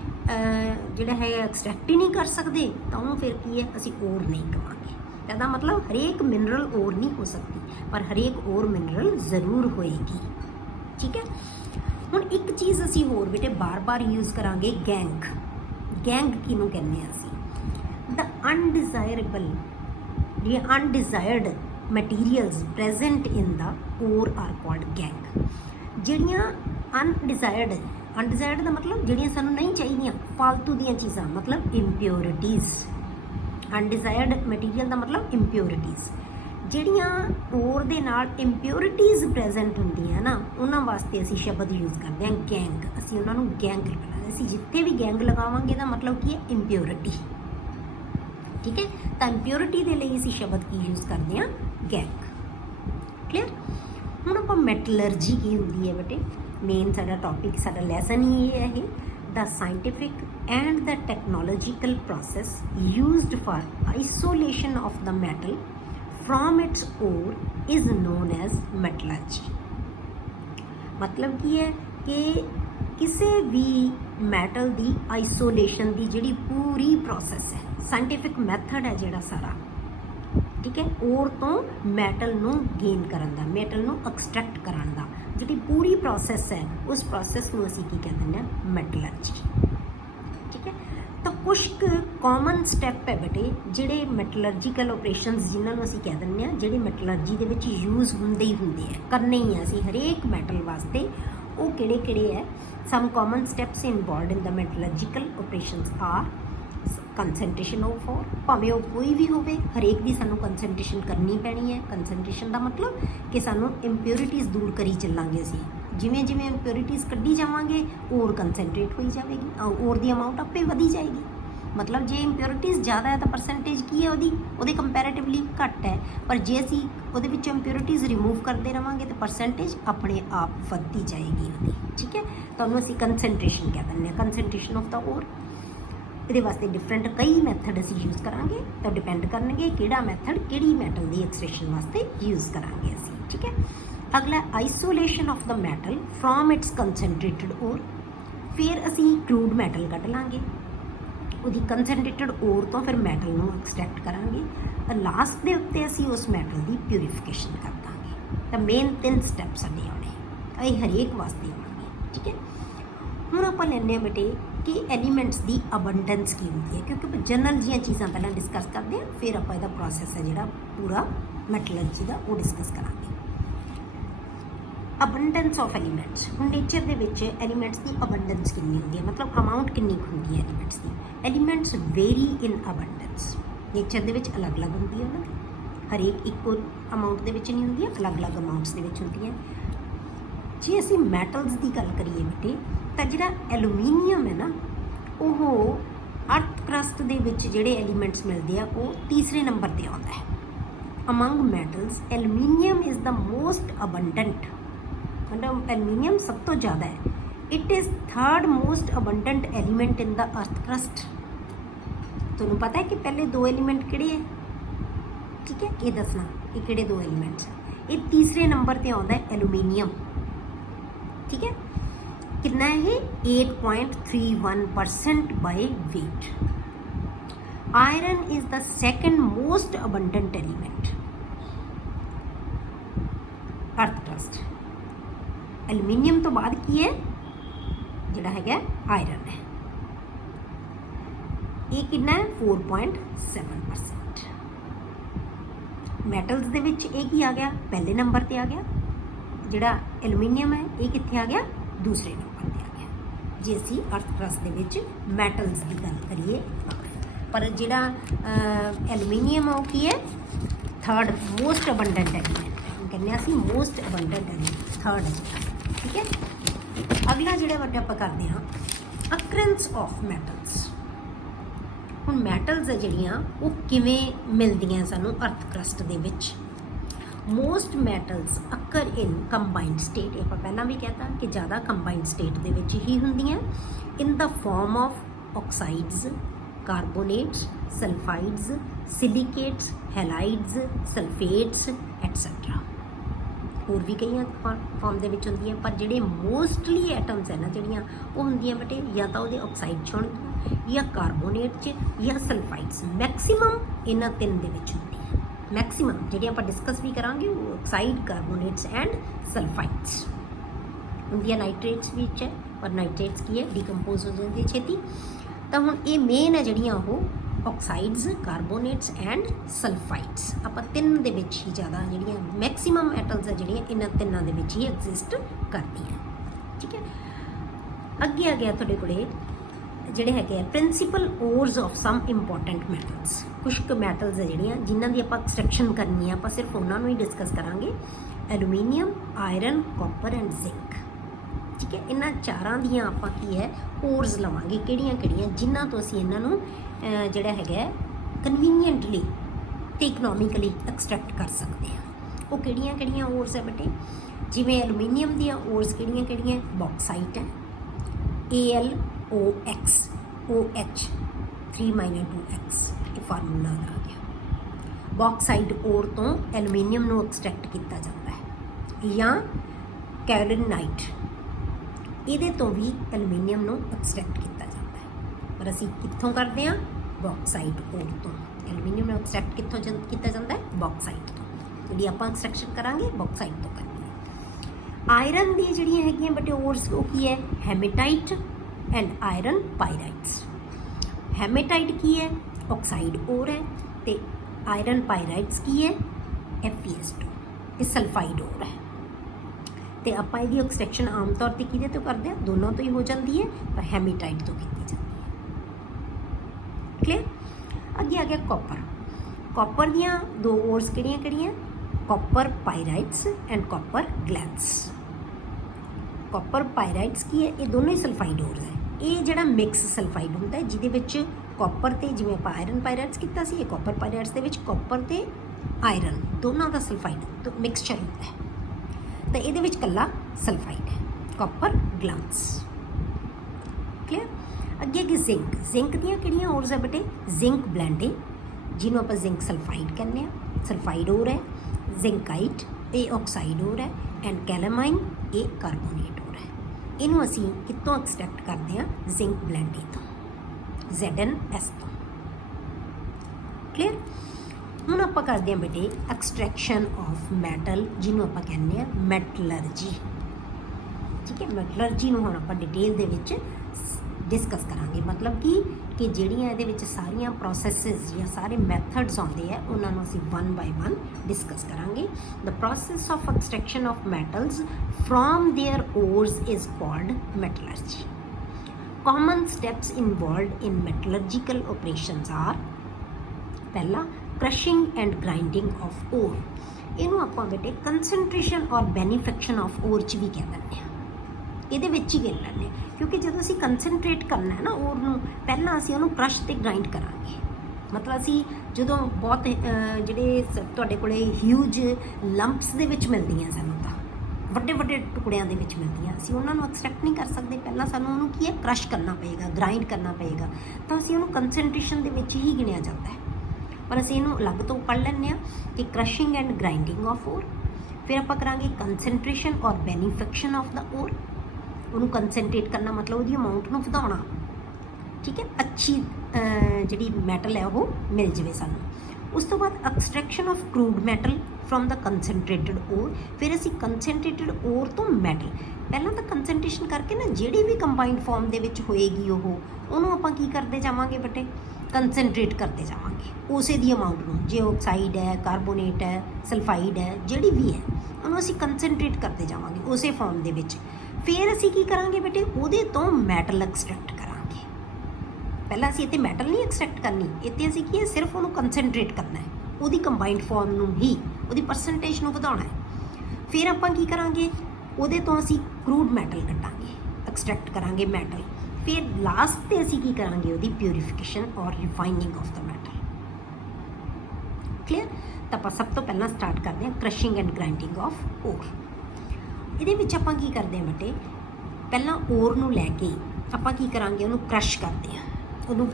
ਜਿਹੜਾ ਹੈ ਐਕਸਟਰੈਕਟ ਹੀ ਨਹੀਂ ਕਰ ਸਕਦੇ, ਤਾਂ ਉਹਨੂੰ ਫਿਰ ਕੀ ਹੈ, ਅਸੀਂ ਓਰ ਨਹੀਂ ਕਹਾਂਗੇ। ਇਹਦਾ ਮਤਲਬ ਹਰੇਕ ਮਿਨਰਲ ਓਰ ਨਹੀਂ ਹੋ ਸਕਦੀ, ਪਰ ਹਰੇਕ ਓਰ ਮਿਨਰਲ ਜ਼ਰੂਰ ਹੋਏਗੀ। ਠੀਕ ਹੈ, ਹੁਣ ਇੱਕ ਚੀਜ਼ ਅਸੀਂ ਹੋਰ ਬੇਟੇ ਬਾਰ-ਬਾਰ ਯੂਜ਼ ਕਰਾਂਗੇ, ਗੈਂਗ ਕਿਹਨੂੰ ਕਹਿੰਦੇ ਹਾਂ ਅਸੀਂ? ਦ ਅਨਡਿਜ਼ਾਇਰੇਬਲ ਜਾਂ undesired materials present in the ore are called gangue. ਜਿਹੜੀਆਂ ਅਨਡਿਜ਼ਾਇਰਡ ਦਾ ਮਤਲਬ ਜਿਹੜੀਆਂ ਸਾਨੂੰ ਨਹੀਂ ਚਾਹੀਦੀਆਂ, ਫਾਲਤੂ ਦੀਆਂ ਚੀਜ਼ਾਂ, ਮਤਲਬ ਇੰਪਿਓਰਿਟੀਜ਼। ਅਨਡਿਜ਼ਾਇਰਡ ਮਟੀਰੀਅਲ ਦਾ ਮਤਲਬ ਇੰਪਿਓਰਿਟੀਜ਼, ਜਿਹੜੀਆਂ ਓਰ ਦੇ ਨਾਲ ਇੰਪਿਓਰਿਟੀਜ਼ ਪ੍ਰੈਜ਼ੈਂਟ ਹੁੰਦੀਆਂ ਨਾ, ਉਹਨਾਂ ਵਾਸਤੇ ਅਸੀਂ ਸ਼ਬਦ ਯੂਜ਼ ਕਰਦੇ ਹਾਂ ਗੈਂਗ। ਅਸੀਂ ਉਹਨਾਂ ਨੂੰ ਗੈਂਗ ਲਗਾਉਣਾ, ਅਸੀਂ ਜਿੱਥੇ ਵੀ ਗੈਂਗ ਲਗਾਵਾਂਗੇ ਇਹਦਾ ਮਤਲਬ ਕੀ ਹੈ, ਇੰਪਿਓਰਿਟੀ। ਠੀਕ ਹੈ, ਤਾਂ ਇੰਪਿਓਰਿਟੀ ਦੇ ਲਈ ਅਸੀਂ ਸ਼ਬਦ ਕੀ ਯੂਜ਼ ਕਰਦੇ ਹਾਂ, ਗੈਂਗ। ਕਲੀਅਰ। ਹੁਣ ਆਪਾਂ ਮੈਟਲਰਜੀ ਕੀ ਹੁੰਦੀ ਹੈ ਬੇਟੇ, ਮੇਨ ਸਾਡਾ ਟੌਪਿਕ, ਸਾਡਾ ਲੈਸਨ ਹੀ ਇਹ ਹੈ, the scientific and the technological process used for isolation of the metal from its ore is known as metallurgy। मतलब ਕੀ ਹੈ ਕਿ ਕਿਸੇ ਵੀ ਮੈਟਲ ਦੀ ਆਈਸੋਲੇਸ਼ਨ ਦੀ ਜਿਹੜੀ ਪੂਰੀ ਪ੍ਰੋਸੈਸ ਹੈ, ਸਾਇੰਟੀਫਿਕ ਮੈਥਡ ਹੈ ਜਿਹੜਾ ਸਾਰਾ, ਠੀਕ ਹੈ, ਓਰ ਤੋਂ ਮੈਟਲ ਨੂੰ ਗੇਨ ਕਰਨ ਦਾ, ਮੈਟਲ ਨੂੰ ਐਕਸਟ੍ਰੈਕਟ ਕਰਨ ਦਾ ਜਿਹੜੀ ਪੂਰੀ ਪ੍ਰੋਸੈਸ ਹੈ, ਉਸ ਪ੍ਰੋਸੈਸ ਨੂੰ ਅਸੀਂ ਕੀ ਕਹਿ ਦਿੰਦੇ ਹਾਂ, ਮੈਟਲਰਜੀ। ਠੀਕ ਹੈ, ਤਾਂ ਕੁਛ ਕੁ ਕਾਮਨ ਸਟੈਪ ਹੈ ਬੇਟੇ ਜਿਹੜੇ ਮੈਟਲਰਜੀਕਲ ਆਪਰੇਸ਼ਨਸ ਜਿਨ੍ਹਾਂ ਨੂੰ ਅਸੀਂ ਕਹਿ ਦਿੰਦੇ ਹਾਂ, ਜਿਹੜੇ ਮੈਟਲਰਜੀ ਦੇ ਵਿੱਚ ਯੂਜ਼ ਹੁੰਦੇ ਹੀ ਹੁੰਦੇ ਹੈ, ਕਰਨੇ ਹੀ ਆ ਅਸੀਂ ਹਰੇਕ ਮੈਟਲ ਵਾਸਤੇ। ਉਹ ਕਿਹੜੇ ਕਿਹੜੇ ਹੈ? Some common steps involved in the metallurgical operations are concentration of ore, ਭਾਵੇਂ ਉਹ ਕੋਈ ਵੀ ਹੋਵੇ, ਹਰੇਕ ਦੀ ਸਾਨੂੰ ਕੰਸਨਟ੍ਰੇਸ਼ਨ ਕਰਨੀ ਪੈਣੀ ਹੈ। ਕੰਸਨਟ੍ਰੇਸ਼ਨ ਦਾ ਮਤਲਬ ਕਿ ਸਾਨੂੰ ਇੰਪਿਓਰਿਟੀਜ਼ ਦੂਰ ਕਰੀ ਚੱਲਾਂਗੇ ਅਸੀਂ, ਜਿਵੇਂ ਜਿਵੇਂ ਇੰਪਿਓਰਿਟੀਜ਼ ਕੱਢੀ ਜਾਵਾਂਗੇ ਓਰ ਕੰਸਨਟ੍ਰੇਟ ਹੋਈ ਜਾਵੇਗੀ, ਓਰ ਦੀ ਅਮਾਊਂਟ ਆਪੇ ਵਧੀ ਜਾਏਗੀ। ਮਤਲਬ ਜੇ ਇੰਪਿਓਰਿਟੀਜ਼ ਜ਼ਿਆਦਾ ਹੈ ਤਾਂ ਪਰਸੈਂਟੇਜ ਕੀ ਹੈ ਉਹਦੀ, ਉਹਦੇ ਕੰਪੈਰੇਟਿਵਲੀ ਘੱਟ ਹੈ, ਪਰ ਜੇ ਅਸੀਂ ਉਹਦੇ ਵਿੱਚੋਂ ਇੰਪਿਓਰਿਟੀਜ਼ ਰਿਮੂਵ ਕਰਦੇ ਰਹਾਂਗੇ ਤਾਂ ਪਰਸੈਂਟੇਜ ਆਪਣੇ ਆਪ ਵੱਧਦੀ ਜਾਏਗੀ ਉਹਦੀ। ਠੀਕ ਹੈ, ਤਾਂ ਉਹਨੂੰ ਅਸੀਂ ਕੰਸਨਟ੍ਰੇਸ਼ਨ ਕਹਿ ਦਿੰਦੇ ਹਾਂ, ਕੰਸਨਟ੍ਰੇਸ਼ਨ ਆਫ ਦਾ ਓਰ। ਇਹਦੇ ਵਾਸਤੇ ਡਿਫਰੈਂਟ ਕਈ ਮੈਥਡ ਅਸੀਂ ਯੂਜ਼ ਕਰਾਂਗੇ, ਤਾਂ ਡਿਪੈਂਡ ਕਰਨਗੇ ਕਿਹੜਾ ਮੈਥਡ ਕਿਹੜੀ ਮੈਟਲ ਦੀ ਐਕਸਟ੍ਰੈਕਸ਼ਨ ਵਾਸਤੇ ਯੂਜ਼ ਕਰਾਂਗੇ ਅਸੀਂ। ਠੀਕ ਹੈ, ਅਗਲਾ isolation of the metal from its concentrated ore. ਫਿਰ ਅਸੀਂ ਕਰੂਡ ਮੈਟਲ ਕੱਢ ਲਾਂਗੇ, ਉਹਦੀ ਕੰਸਨਟ੍ਰੇਟਡ ਓਰ ਤੋਂ ਫਿਰ ਮੈਟਲ ਨੂੰ ਐਕਸਟ੍ਰੈਕਟ ਕਰਾਂਗੇ, ਲਾਸਟ ਦੇ ਉੱਤੇ ਅਸੀਂ ਉਸ ਮੈਟਲ ਦੀ ਪਿਊਰੀਫਿਕੇਸ਼ਨ ਕਰ ਦਾਂਗੇ। ਤਾਂ ਮੇਨ 3 ਸਟੈਪ ਸਾਡੇ ਆਉਣੇ, ਇਹ ਹਰੇਕ ਵਾਸਤੇ ਆਉਣਗੇ। ਠੀਕ ਹੈ, ਹੁਣ ਆਪਾਂ ਲੈਂਦੇ ਹਾਂ ਬੇਟੇ ਕਿ ਐਲੀਮੈਂਟਸ ਦੀ ਅਬੰਡੈਂਸ ਕੀ ਹੁੰਦੀ ਹੈ, ਕਿਉਂਕਿ ਆਪਾਂ ਜਨਰਲ ਜੀਆਂ ਚੀਜ਼ਾਂ ਪਹਿਲਾਂ ਡਿਸਕਸ ਕਰਦੇ ਹਾਂ, ਫਿਰ ਆਪਾਂ ਇਹਦਾ ਪ੍ਰੋਸੈਸ ਹੈ ਜਿਹੜਾ ਪੂਰਾ ਮੈਟਲਰਜੀ ਦਾ ਉਹ ਡਿਸਕਸ ਕਰਾਂਗੇ। ਅਬੰਡੈਂਸ ਆਫ ਐਲੀਮੈਂਟਸ। ਹੁਣ ਨੇਚਰ ਦੇ ਵਿੱਚ ਐਲੀਮੈਂਟਸ ਦੀ ਅਬੰਡੈਂਸ ਕਿੰਨੀ ਹੁੰਦੀ ਹੈ, ਮਤਲਬ ਅਮਾਊਂਟ ਕਿੰਨੀ ਕੁ ਹੁੰਦੀ ਹੈ ਐਲੀਮੈਂਟਸ ਦੀ। ਐਲੀਮੈਂਟਸ ਵੇਰੀ ਇਨ ਅਬੰਡੈਂਸ, ਨੇਚਰ ਦੇ ਵਿੱਚ ਅਲੱਗ-ਅਲੱਗ ਹੁੰਦੀ ਹੈ ਉਹਨਾਂ ਦੀ, ਹਰੇਕ ਇੱਕੋ ਅਮਾਊਂਟ ਦੇ ਵਿੱਚ ਨਹੀਂ ਹੁੰਦੀ ਹੈ, ਅਲੱਗ-ਅਲੱਗ ਅਮਾਊਂਟਸ ਦੇ ਵਿੱਚ ਹੁੰਦੀ ਹੈ। ਜੇ ਅਸੀਂ ਮੈਟਲਸ ਦੀ ਗੱਲ ਕਰੀਏ ਬੇਟੇ, ਤਾਂ ਜਿਹੜਾ ਐਲੂਮੀਨੀਅਮ ਹੈ ਨਾ, ਉਹ ਅਰਥ ਕਰਸਟ ਦੇ ਵਿੱਚ ਜਿਹੜੇ ਐਲੀਮੈਂਟਸ ਮਿਲਦੇ ਆ ਉਹ ਤੀਸਰੇ ਨੰਬਰ 'ਤੇ ਆਉਂਦਾ ਹੈ। Among metals aluminium is the most abundant, ਮਤਲਬ ਐਲੂਮੀਨੀਅਮ ਸਭ ਤੋਂ ਜ਼ਿਆਦਾ ਹੈ। It is third most abundant element in the earth crust. ਤੁਹਾਨੂੰ ਪਤਾ ਹੈ ਕਿ ਪਹਿਲੇ 2 ਐਲੀਮੈਂਟ ਕਿਹੜੇ ਹੈ? ਠੀਕ ਹੈ, ਇਹ ਦੱਸਣਾ ਕਿ ਕਿਹੜੇ 2 ਐਲੀਮੈਂਟਸ। ਇਹ ਤੀਸਰੇ ਨੰਬਰ 'ਤੇ ਆਉਂਦਾ ਹੈ ਐਲੂਮੀਨੀਅਮ। ਠੀਕ ਹੈ, ਕਿੰਨਾ ਹੈ? 8.31% ਬਾਈ weight। Iron is the second most abundant element ਅਰਥ ਕਰਸਟ। ਐਲੂਮੀਨੀਅਮ ਤੋਂ ਬਾਅਦ ਕੀ ਹੈ? ਜਿਹੜਾ ਹੈਗਾ ਆਇਰਨ ਹੈ। ਇਹ ਕਿੰਨਾ ਹੈ? 4.7%। ਮੈਟਲਸ ਦੇ ਵਿੱਚ ਇਹ ਕੀ ਆ ਗਿਆ? ਪਹਿਲੇ ਨੰਬਰ 'ਤੇ ਆ ਗਿਆ। ਜਿਹੜਾ ਐਲੂਮੀਨੀਅਮ ਹੈ ਇਹ ਕਿੱਥੇ ਆ ਗਿਆ? ਦੂਸਰੇ ਨੰਬਰ 'ਤੇ ਆ ਗਿਆ, ਜੇ ਅਸੀਂ ਅਰਥ ਕਰਸਟ ਦੇ ਵਿੱਚ ਮੈਟਲਸ ਦੀ ਗੱਲ ਕਰੀਏ। ਪਰ ਜਿਹੜਾ ਐਲੂਮੀਨੀਅਮ ਉਹ ਕੀ ਹੈ? ਥਰਡ ਮੋਸਟ ਅਬੰਡੈਂਟ ਐਲੀਮੈਂਟ, ਕਹਿੰਦੇ ਅਸੀਂ ਮੋਸਟ ਅਬੰਡੈਂਟ ਐਲੀਮੈਂਟ, ਥਰਡ ਹੈ। ਠੀਕ ਹੈ, ਅਗਲਾ ਜਿਹੜਾ ਵੱਡਾ ਆਪਾਂ ਕਰਦੇ ਹਾਂ ਅਕਰੈਂਸ ਆਫ ਮੈਟਲਸ। ਹੁਣ ਮੈਟਲਸ ਹੈ ਜਿਹੜੀਆਂ ਉਹ ਕਿਵੇਂ ਮਿਲਦੀਆਂ ਸਾਨੂੰ ਅਰਥ ਕਰਸਟ ਦੇ ਵਿੱਚ? ਮੋਸਟ ਮੈਟਲਸ ਅਕਰ ਇਨ ਕੰਬਾਈਨਡ ਸਟੇਟ। ਇਹ ਆਪਾਂ ਪਹਿਲਾਂ ਵੀ ਕਹਿਤਾ ਕਿ ਜ਼ਿਆਦਾ ਕੰਬਾਈਨਡ ਸਟੇਟ ਦੇ ਵਿੱਚ ਹੀ ਹੁੰਦੀਆਂ, ਇਨ ਦਾ ਫਾਰਮ ਆਫ ਆਕਸਾਈਡਸ, ਕਾਰਬੋਨੇਟਸ, ਸਲਫਾਈਡਸ, ਸਿਲੀਕੇਟਸ, ਹੈਲਾਈਡਸ, ਸਲਫੇਟਸ ਐਟਸੈਟਰਾ। ਹੋਰ ਵੀ ਕਈਆਂ ਫਾਰਮ ਦੇ ਵਿੱਚ ਹੁੰਦੀਆਂ, ਪਰ ਜਿਹੜੇ ਮੋਸਟਲੀ ਐਟਮਸ ਹੈ ਨਾ ਜਿਹੜੀਆਂ, ਉਹ ਹੁੰਦੀਆਂ ਬੇਟੇ ਜਾਂ ਤਾਂ ਉਹਦੇ ਆਕਸਾਈਡ 'ਚ ਹੋਣਗੀਆਂ, ਜਾਂ ਕਾਰਬੋਨੇਟ 'ਚ, ਜਾਂ ਸਲਫਾਈਡਸ। ਮੈਕਸੀਮਮ ਇਹਨਾਂ 3 ਦੇ ਵਿੱਚ ਹੁੰਦੀ ਹੈ। ਮੈਕਸੀਮਮ ਜਿਹੜੀਆਂ ਆਪਾਂ ਡਿਸਕਸ ਵੀ ਕਰਾਂਗੇ ਉਹ ਆਕਸਾਈਡ, ਕਾਰਬੋਨੇਟਸ ਐਂਡ ਸਲਫਾਈਡਸ ਹੁੰਦੀਆਂ। ਨਾਈਟ੍ਰੇਟਸ ਵਿੱਚ ਹੈ, ਪਰ ਨਾਈਟ੍ਰੇਟਸ ਕੀ ਹੈ? ਡੀਕੰਪੋਜ਼ ਹੋ ਜਾਂਦੀ ਛੇਤੀ। ਤਾਂ ਹੁਣ ਇਹ ਮੇਨ ਹੈ ਜਿਹੜੀਆਂ ਉਹ ਆਕਸਾਈਡਸ, ਕਾਰਬੋਨੇਟਸ ਐਂਡ ਸਲਫਾਈਡਸ। ਆਪਾਂ 3 ਦੇ ਵਿੱਚ ਹੀ ਜ਼ਿਆਦਾ ਜਿਹੜੀਆਂ ਮੈਕਸੀਮਮ ਐਟਮਸ ਹੈ ਜਿਹੜੀਆਂ ਇਹਨਾਂ 3 ਦੇ ਵਿੱਚ ਹੀ ਐਗਜ਼ਿਸਟ ਕਰਦੀਆਂ। ਠੀਕ ਹੈ, ਅੱਗੇ ਆ ਗਿਆ ਤੁਹਾਡੇ ਕੋਲੇ ਜਿਹੜੇ ਹੈਗੇ ਆ principal ores of some important metals. ਕੁਛ ਕੁ ਮੈਟਲਸ ਹੈ ਜਿਹੜੀਆਂ ਜਿਨ੍ਹਾਂ ਦੀ ਆਪਾਂ ਐਕਸਟ੍ਰੈਕਸ਼ਨ ਕਰਨੀ ਆ, ਆਪਾਂ ਸਿਰਫ ਉਹਨਾਂ ਨੂੰ ਹੀ ਡਿਸਕਸ ਕਰਾਂਗੇ। Aluminium, iron, copper and zinc. ਠੀਕ ਹੈ, ਇਹਨਾਂ ਚਾਰਾਂ ਦੀਆਂ ਆਪਾਂ ਕੀ ਹੈ ਓਰਸ ਲਵਾਂਗੇ, ਕਿਹੜੀਆਂ ਕਿਹੜੀਆਂ ਜਿਨ੍ਹਾਂ ਤੋਂ ਅਸੀਂ ਇਹਨਾਂ ਨੂੰ ਜਿਹੜਾ ਹੈਗਾ ਕਨਵੀਨੀਐਂਟਲੀ ਤੇ ਇਕਨੋਮਿਕਲੀ ਐਕਸਟ੍ਰੈਕਟ ਕਰ ਸਕਦੇ ਹਾਂ। ਉਹ ਕਿਹੜੀਆਂ ਕਿਹੜੀਆਂ ਓਰਸ ਹੈ ਬੇਟੇ? ਜਿਵੇਂ ਐਲੂਮੀਨੀਅਮ ਦੀਆਂ ਓਰਸ ਕਿਹੜੀਆਂ ਕਿਹੜੀਆਂ? ਬੌਕਸਾਈਟ ਹੈ, AlOx, OH 3 - 2x, ਇਹ ਫਾਰਮੂਲਾ ਆ ਗਿਆ। ਬੌਕਸਾਈਟ ਓਰ ਤੋਂ ਐਲੂਮੀਨੀਅਮ ਨੂੰ ਐਕਸਟ੍ਰੈਕਟ ਕੀਤਾ ਜਾਂਦਾ ਹੈ, ਜਾਂ ਕੈਲਨਾਈਟ, ਇਹਦੇ ਤੋਂ ਵੀ ਐਲੂਮੀਨੀਅਮ ਨੂੰ ਐਕਸਟ੍ਰੈਕਟ ਕੀਤਾ ਜਾਂਦਾ ਹੈ। ਪਰ ਅਸੀਂ ਕਿੱਥੋਂ ਕਰਦੇ ਹਾਂ? ਬੌਕਸਾਈਟ ਓਰ ਤੋਂ। ਐਲੂਮੀਨੀਅਮ ਨੂੰ ਐਕਸਟ੍ਰੈਕਟ ਕਿੱਥੋਂ ਕੀਤਾ ਜਾਂਦਾ ਹੈ? ਬੌਕਸਾਈਟ ਤੋਂ। ਜਿਹੜੀ ਆਪਾਂ ਐਕਸਟ੍ਰੈਕਸ਼ਨ ਕਰਾਂਗੇ ਬੌਕਸਾਈਟ ਤੋਂ ਕਰਨੀ ਹੈ। ਆਇਰਨ ਦੀ ਜਿਹੜੀਆਂ ਹੈਗੀਆਂ ਬਟ ਓਰਸ ਉਹ ਕੀ ਹੈ? ਹੈਮੇਟਾਈਟ ਐਂਡ ਆਇਰਨ ਪਾਇਰਾਈਟਸ। ਹੈਮੇਟਾਈਟ ਕੀ ਹੈ? ਆਕਸਾਈਡ ਓਰ ਹੈ, ਤੇ ਆਇਰਨ ਪਾਇਰਾਈਟਸ ਕੀ ਹੈ? FeS2, ਇਹ ਸਲਫਾਈਡ ਓਰ ਹੈ। ਤੇ ਆਪਾਂ ਇਹਦੀ ਐਕਸਟ੍ਰੈਕਸ਼ਨ ਆਮ ਤੌਰ ਤੇ ਕਿਹਦੇ ਤੋਂ ਕਰਦੇ ਹਾਂ? ਦੋਨੋਂ ਤੋਂ ਹੀ ਹੋ ਜਾਂਦੀ ਹੈ, ਪਰ ਹੈਮੇਟਾਈਟ ਤੋਂ ਕੀਤੀ ਜਾਂਦੀ ਹੈ। ਕਲੀਅਰ? ਅੱਗੇ ਆ ਗਿਆ ਕਾਪਰ। ਕਾਪਰ ਦੀਆਂ ਦੋ ਓਰਸ ਕਿਹੜੀਆਂ ਕਿਹੜੀਆਂ? Copper pyrites and copper glance. Copper pyrites ਕੀ ਹੈ? ਇਹ ਦੋਨੋਂ ਹੀ ਸਲਫਾਈਡ ਓਰਸ ਹੈ। ਇਹ ਜਿਹੜਾ ਮਿਕਸ ਸਲਫਾਈਡ ਹੁੰਦਾ ਹੈ ਜਿਹਦੇ ਵਿੱਚ ਕਾਪਰ ਤੇ ਜਿਵੇਂ ਆਪਾਂ ਆਇਰਨ ਪਾਇਰਾਈਟਸ ਕੀਤਾ ਸੀ, ਇਹ ਕਾਪਰ ਪਾਇਰਾਈਟਸ ਦੇ ਵਿੱਚ ਕਾਪਰ ਤੇ ਆਇਰਨ ਦੋਨਾਂ ਦਾ ਸਲਫਾਈਡ ਮਿਕਸਚਰ ਹੁੰਦਾ ਹੈ, ਤਾਂ ਇਹਦੇ ਵਿੱਚ ਇਕੱਲਾ ਸਲਫਾਈਡ ਹੈ, ਕਾਪਰ ਗਲਾਂਸ। ਕਲੀਅਰ? ਅੱਗੇ ਅੱਗੇ ਜ਼ਿੰਕ। ਜ਼ਿੰਕ ਦੀਆਂ ਕਿਹੜੀਆਂ ਓਰਸ ਹੈ ਬੇਟੇ? ਜ਼ਿੰਕ ਬਲੈਂਡਿੰਗ, ਜਿਹਨੂੰ ਆਪਾਂ ਜ਼ਿੰਕ ਸਲਫਾਈਡ ਕਹਿੰਦੇ ਹਾਂ, ਸਲਫਾਈਡ ਓਰ ਹੈ। ਜ਼ਿੰਕਾਈਟ, ਇਹ ਆਕਸਾਈਡ ਓਰ ਹੈ। ਐਂਡ ਕੈਲਾਮਾਈਨ, ਇਹ ਕਾਰਬੋਨੇਟ ਓਰ ਹੈ। ਇਹਨੂੰ ਅਸੀਂ ਕਿੱਥੋਂ ਐਕਸਟ੍ਰੈਕਟ ਕਰਦੇ ਹਾਂ? ਜ਼ਿੰਕ ਬਲੈਂਡਿੰਗ ਤੋਂ, ZnS ਤੋਂ। ਕਲੀਅਰ? ਹੁਣ ਆਪਾਂ ਕਰਦੇ ਹਾਂ ਬੇਟੇ ਐਕਸਟ੍ਰੈਕਸ਼ਨ ਆਫ ਮੈਟਲ, ਜਿਹਨੂੰ ਆਪਾਂ ਕਹਿੰਦੇ ਹਾਂ ਮੈਟਲਰਜੀ। ਠੀਕ ਹੈ, ਮੈਟਲਰਜੀ ਨੂੰ ਹੁਣ ਆਪਾਂ ਡਿਟੇਲ ਦੇ ਵਿੱਚ ਡਿਸਕਸ ਕਰਾਂਗੇ। ਮਤਲਬ ਕਿ ਜਿਹੜੀਆਂ ਇਹਦੇ ਵਿੱਚ ਸਾਰੀਆਂ ਪ੍ਰੋਸੈਸਿਸ ਜਾਂ ਸਾਰੇ ਮੈਥਡਸ ਆਉਂਦੇ ਆ ਉਹਨਾਂ ਨੂੰ ਅਸੀਂ 1 by 1 ਡਿਸਕਸ ਕਰਾਂਗੇ। The process of extraction of metals from their ores is called metallurgy. Common steps involved in metallurgical operations are, ਪਹਿਲਾ crushing and grinding of ore. ਇਹਨੂੰ ਆਪਾਂ ਬੇਟੇ ਕੰਸਨਟ੍ਰੇਸ਼ਨ ਔਰ ਬੈਨੀਫੈਕਸ਼ਨ ਆਫ ਓਰ 'ਚ ਵੀ ਕਹਿ ਦਿੰਦੇ ਹਾਂ, ਇਹਦੇ ਵਿੱਚ ਹੀ ਗਿਣ ਲੈਂਦੇ ਹਾਂ, ਕਿਉਂਕਿ ਜਦੋਂ ਅਸੀਂ ਕੰਸਨਟ੍ਰੇਟ ਕਰਨਾ ਹੈ ਨਾ ਓਰ ਨੂੰ, ਪਹਿਲਾਂ ਅਸੀਂ ਉਹਨੂੰ ਕ੍ਰਸ਼ ਤੇ ਗ੍ਰਾਈਂਡ ਕਰਾਂਗੇ। ਮਤਲਬ ਅਸੀਂ ਜਦੋਂ ਬਹੁਤ ਜਿਹੜੇ ਤੁਹਾਡੇ ਕੋਲੇ ਹਿਊਜ ਲੰਪਸ ਦੇ ਵਿੱਚ ਮਿਲਦੀਆਂ ਸਾਨੂੰ, ਤਾਂ ਵੱਡੇ ਵੱਡੇ ਟੁਕੜਿਆਂ ਦੇ ਵਿੱਚ ਮਿਲਦੀਆਂ, ਅਸੀਂ ਉਹਨਾਂ ਨੂੰ ਐਕਸਟ੍ਰੈਕਟ ਨਹੀਂ ਕਰ ਸਕਦੇ। ਪਹਿਲਾਂ ਸਾਨੂੰ ਉਹਨੂੰ ਕੀ ਹੈ? ਕ੍ਰਸ਼ ਕਰਨਾ ਪਏਗਾ, ਗ੍ਰਾਈਂਡ ਕਰਨਾ ਪਏਗਾ, ਤਾਂ ਅਸੀਂ ਉਹਨੂੰ ਕੰਸਨਟ੍ਰੇਸ਼ਨ ਦੇ ਵਿੱਚ ਹੀ ਗਿਣਿਆ ਜਾਂਦਾ ਹੈ। ਪਰ ਅਸੀਂ ਇਹਨੂੰ ਅਲੱਗ ਤੋਂ ਪੜ੍ਹ ਲੈਂਦੇ ਹਾਂ ਕਿ ਕ੍ਰਸ਼ਿੰਗ ਐਂਡ ਗ੍ਰਾਈਂਡਿੰਗ ਆਫ ਓਰ। ਫਿਰ ਆਪਾਂ ਕਰਾਂਗੇ ਕੰਸਨਟ੍ਰੇਸ਼ਨ ਔਰ ਬੈਨੀਫੈਕਸ਼ਨ ਆਫ ਦਾ ਓਰ। ਉਹਨੂੰ ਕੰਸਨਟ੍ਰੇਟ ਕਰਨਾ ਮਤਲਬ ਉਹਦੀ ਅਮਾਊਂਟ ਨੂੰ ਵਧਾਉਣਾ। ਠੀਕ ਹੈ, ਅੱਛੀ ਜਿਹੜੀ ਮੈਟਲ ਹੈ ਉਹ ਮਿਲ ਜਾਵੇ ਸਾਨੂੰ। ਉਸ ਤੋਂ ਬਾਅਦ extraction of crude metal from the concentrated ore. ਫਿਰ ਅਸੀਂ ਕੰਸਨਟ੍ਰੇਟਡ ਓਰ ਤੋਂ ਮੈਟਲ, ਪਹਿਲਾਂ ਤਾਂ ਕੰਸਨਟ੍ਰੇਸ਼ਨ ਕਰਕੇ ਨਾ ਜਿਹੜੀ ਵੀ ਕੰਬਾਈਨਡ ਫਾਰਮ ਦੇ ਵਿੱਚ ਹੋਏਗੀ ਉਹਨੂੰ ਆਪਾਂ ਕੀ ਕਰਦੇ ਜਾਵਾਂਗੇ ਬੇਟੇ? ਕੰਸਨਟ੍ਰੇਟ ਕਰਦੇ ਜਾਵਾਂਗੇ ਉਸੇ ਦੀ ਅਮਾਊਂਟ ਨੂੰ। ਜੇ ਆਕਸਾਈਡ ਹੈ, ਕਾਰਬੋਨੇਟ ਹੈ, ਸਲਫਾਈਡ ਹੈ, ਜਿਹੜੀ ਵੀ ਹੈ ਉਹਨੂੰ ਅਸੀਂ ਕੰਸਨਟ੍ਰੇਟ ਕਰਦੇ ਜਾਵਾਂਗੇ ਉਸੇ ਫਾਰਮ ਦੇ ਵਿੱਚ। ਫਿਰ ਅਸੀਂ ਕੀ ਕਰਾਂਗੇ ਬੇਟੇ? ਉਹਦੇ ਤੋਂ ਮੈਟਲ ਐਕਸਟ੍ਰੈਕਟ ਕਰਾਂਗੇ। ਪਹਿਲਾਂ ਅਸੀਂ ਇੱਥੇ ਮੈਟਲ ਨਹੀਂ ਐਕਸਟ੍ਰੈਕਟ ਕਰਨੀ, ਇੱਥੇ ਅਸੀਂ ਕੀ ਹੈ? ਸਿਰਫ ਉਹਨੂੰ ਕੰਸਨਟ੍ਰੇਟ ਕਰਨਾ ਹੈ, ਉਹਦੀ ਕੰਬਾਈਨਡ ਫਾਰਮ ਨੂੰ ਹੀ, ਉਹਦੀ ਪਰਸੈਂਟੇਜ ਨੂੰ ਵਧਾਉਣਾ ਹੈ। ਫਿਰ ਆਪਾਂ ਕੀ ਕਰਾਂਗੇ? ਉਹਦੇ ਤੋਂ ਅਸੀਂ ਕਰੂਡ ਮੈਟਲ ਕੱਢਾਂਗੇ, ਐਕਸਟ੍ਰੈਕਟ ਕਰਾਂਗੇ ਮੈਟਲ। ਫਿਰ ਲਾਸਟ ਤੇ ਅਸੀਂ ਕੀ ਕਰਾਂਗੇ? ਉਹਦੀ ਪਿਊਰੀਫਿਕੇਸ਼ਨ ਔਰ refining of the metal. Clear? ਤਾਂ ਆਪਾਂ ਸਭ ਤੋਂ ਪਹਿਲਾਂ ਸਟਾਰਟ ਕਰਦੇ ਹਾਂ ਕ੍ਰਸ਼ਿੰਗ ਐਂਡ ਗ੍ਰਾਈਂਡਿੰਗ ਆਫ ਓਰ। ਇਹਦੇ ਵਿੱਚ ਆਪਾਂ ਕੀ ਕਰਦੇ ਹਾਂ ਬੇਟੇ? ਪਹਿਲਾਂ ਓਰ ਨੂੰ ਲੈ ਕੇ ਆਪਾਂ ਕੀ ਕਰਾਂਗੇ? ਉਹਨੂੰ ਕ੍ਰਸ਼ ਕਰਦੇ ਹਾਂ, ਉਹਨੂੰ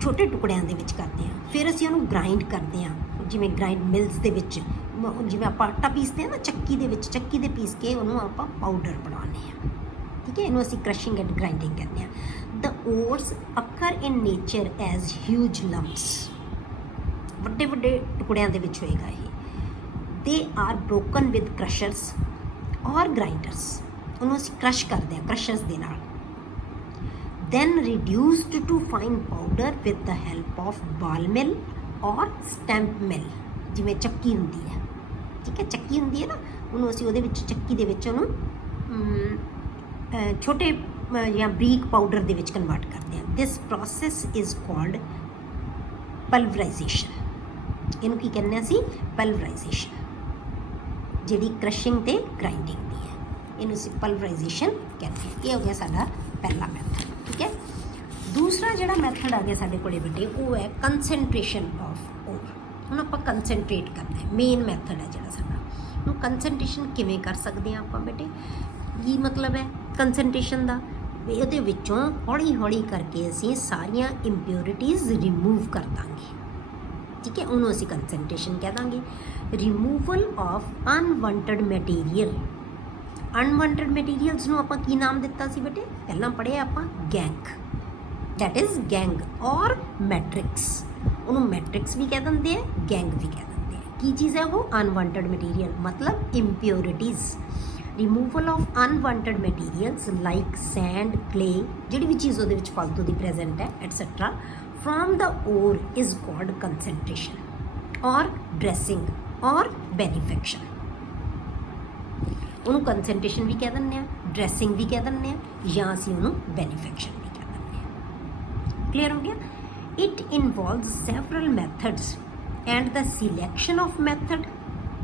ਛੋਟੇ ਟੁਕੜਿਆਂ ਦੇ ਵਿੱਚ ਕਰਦੇ ਹਾਂ। ਫਿਰ ਅਸੀਂ ਉਹਨੂੰ ਗ੍ਰਾਈਂਡ ਕਰਦੇ ਹਾਂ, ਜਿਵੇਂ ਗ੍ਰਾਈਂਡ ਮਿਲਸ ਦੇ ਵਿੱਚ, ਜਿਵੇਂ ਆਪਾਂ ਆਟਾ ਪੀਸਦੇ ਹਾਂ ਨਾ ਚੱਕੀ ਦੇ ਵਿੱਚ, ਚੱਕੀ ਦੇ ਪੀਸ ਕੇ ਉਹਨੂੰ ਆਪਾਂ ਪਾਊਡਰ ਬਣਾਉਂਦੇ ਹਾਂ। ਠੀਕ ਹੈ, ਇਹਨੂੰ ਅਸੀਂ ਕ੍ਰਸ਼ਿੰਗ ਐਂਡ ਗ੍ਰਾਈਂਡਿੰਗ ਕਹਿੰਦੇ ਹਾਂ। ਦ ਓਰਸ ਅਕਰ ਇਨ ਨੇਚਰ ਐਜ਼ ਹਿਊਜ ਲੰਪਸ, ਵੱਡੇ ਵੱਡੇ ਟੁਕੜਿਆਂ ਦੇ ਵਿੱਚ ਹੋਏਗਾ ਇਹ। ਦੇ ਆਰ ਬ੍ਰੋਕਨ ਵਿਦ ਕ੍ਰਸ਼ਰਸ ਔਰ ਗ੍ਰਾਈਂਡਰਸ, ਉਹਨੂੰ ਅਸੀਂ ਕ੍ਰਸ਼ ਕਰਦੇ ਹਾਂ ਕ੍ਰਸ਼ਰਸ ਦੇ ਨਾਲ। Then reduced to fine powder with the help of ball mill or stamp ਮਿਲ, ਜਿਵੇਂ ਚੱਕੀ ਹੁੰਦੀ ਹੈ। ਠੀਕ ਹੈ, ਚੱਕੀ ਹੁੰਦੀ ਹੈ ਨਾ, ਉਹਨੂੰ ਅਸੀਂ ਉਹਦੇ ਵਿੱਚ ਚੱਕੀ ਦੇ ਵਿੱਚ ਉਹਨੂੰ ਛੋਟੇ ਜਾਂ ਬਰੀਕ ਪਾਊਡਰ ਦੇ ਵਿੱਚ ਕਨਵਰਟ ਕਰਦੇ ਹਾਂ। ਦਿਸ ਪ੍ਰੋਸੈਸ ਇਜ਼ ਕਾਲਡ ਪਲਵਰਾਈਜੇਸ਼ਨ। ਇਹਨੂੰ ਕੀ ਕਹਿੰਦੇ ਅਸੀਂ? ਪਲਵਰਾਈਜੇਸ਼ਨ, ਜਿਹੜੀ ਕ੍ਰਸ਼ਿੰਗ ਤੇ ਗ੍ਰਾਈਂਡਿੰਗ ਦੀ ਹੈ, ਇਹਨੂੰ ਅਸੀਂ ਪਲਵਰਾਈਜੇਸ਼ਨ ਕਹਿੰਦੇ ਹਾਂ। ਇਹ ਹੋ ਗਿਆ ਸਾਡਾ ਪਹਿਲਾ ਮੈਥਡ, ਠੀਕ ਹੈ। ਦੂਸਰਾ ਜਿਹੜਾ ਮੈਥਡ ਆ ਗਿਆ ਸਾਡੇ ਕੋਲੇ ਬੇਟੇ, ਉਹ ਹੈ ਕੰਸਨਟ੍ਰੇਸ਼ਨ ਆਫ ਓਰ। ਹੁਣ ਆਪਾਂ ਕੰਸਨਟ੍ਰੇਟ ਕਰਨਾ ਹੈ, ਮੇਨ ਮੈਥਡ ਹੈ ਜਿਹੜਾ ਸਾਡਾ। ਹੁਣ ਕੰਸਨਟ੍ਰੇਸ਼ਨ ਕਿਵੇਂ ਕਰ ਸਕਦੇ ਹਾਂ ਆਪਾਂ ਬੇਟੇ? ਕੀ ਮਤਲਬ ਹੈ ਕੰਸਨਟ੍ਰੇਸ਼ਨ ਦਾ? ਵੀ ਉਹਦੇ ਵਿੱਚੋਂ ਹੌਲੀ ਹੌਲੀ ਕਰਕੇ ਅਸੀਂ ਸਾਰੀਆਂ ਇੰਪਿਓਰਿਟੀਜ਼ ਰਿਮੂਵ ਕਰ ਦਾਂਗੇ, ਠੀਕ ਹੈ। ਉਹਨੂੰ ਅਸੀਂ ਕੰਸਨਟ੍ਰੇਸ਼ਨ ਕਹਿ ਦਾਂਗੇ। Removal of unwanted material. Unwanted materials ਨੂੰ ਆਪਾਂ ਕੀ ਨਾਮ ਦਿੱਤਾ ਸੀ ਬੇਟੇ? ਪਹਿਲਾਂ ਪੜ੍ਹਿਆ ਆਪਾਂ ਗੈਂਗ, ਦੈਟ ਇਜ਼ ਗੈਂਗ ਔਰ ਮੈਟ੍ਰਿਕਸ। ਉਹਨੂੰ ਮੈਟ੍ਰਿਕਸ ਵੀ ਕਹਿ ਦਿੰਦੇ ਆ, ਗੈਂਗ ਵੀ ਕਹਿ ਦਿੰਦੇ ਆ। ਕੀ ਚੀਜ਼ ਹੈ ਉਹ? ਅਨਵਾਂਟਡ ਮਟੀਰੀਅਲ, ਮਤਲਬ impurities. Removal of unwanted materials like sand, clay, ਜਿਹੜੀ ਵੀ ਚੀਜ਼ ਉਹਦੇ ਵਿੱਚ ਫालतू ਦੀ ਪ੍ਰੈਜ਼ੈਂਟ ਹੈ etcetera from the ore is called concentration or dressing ਔਰ ਬੈਨੀਫੈਕਸ਼ਨ। ਉਹਨੂੰ ਕੰਸਨਟ੍ਰੇਸ਼ਨ ਵੀ ਕਹਿ ਦਿੰਦੇ ਆ, ਡਰੈਸਿੰਗ ਵੀ ਕਹਿ ਦਿੰਦੇ ਆ, ਜਾਂ ਅਸੀਂ ਉਹਨੂੰ ਬੈਨੀਫੈਕਸ਼ਨ ਵੀ ਕਹਿ ਦਿੰਦੇ ਆ। ਕਲੀਅਰ ਹੋ ਗਿਆ? It involves several methods and the selection of method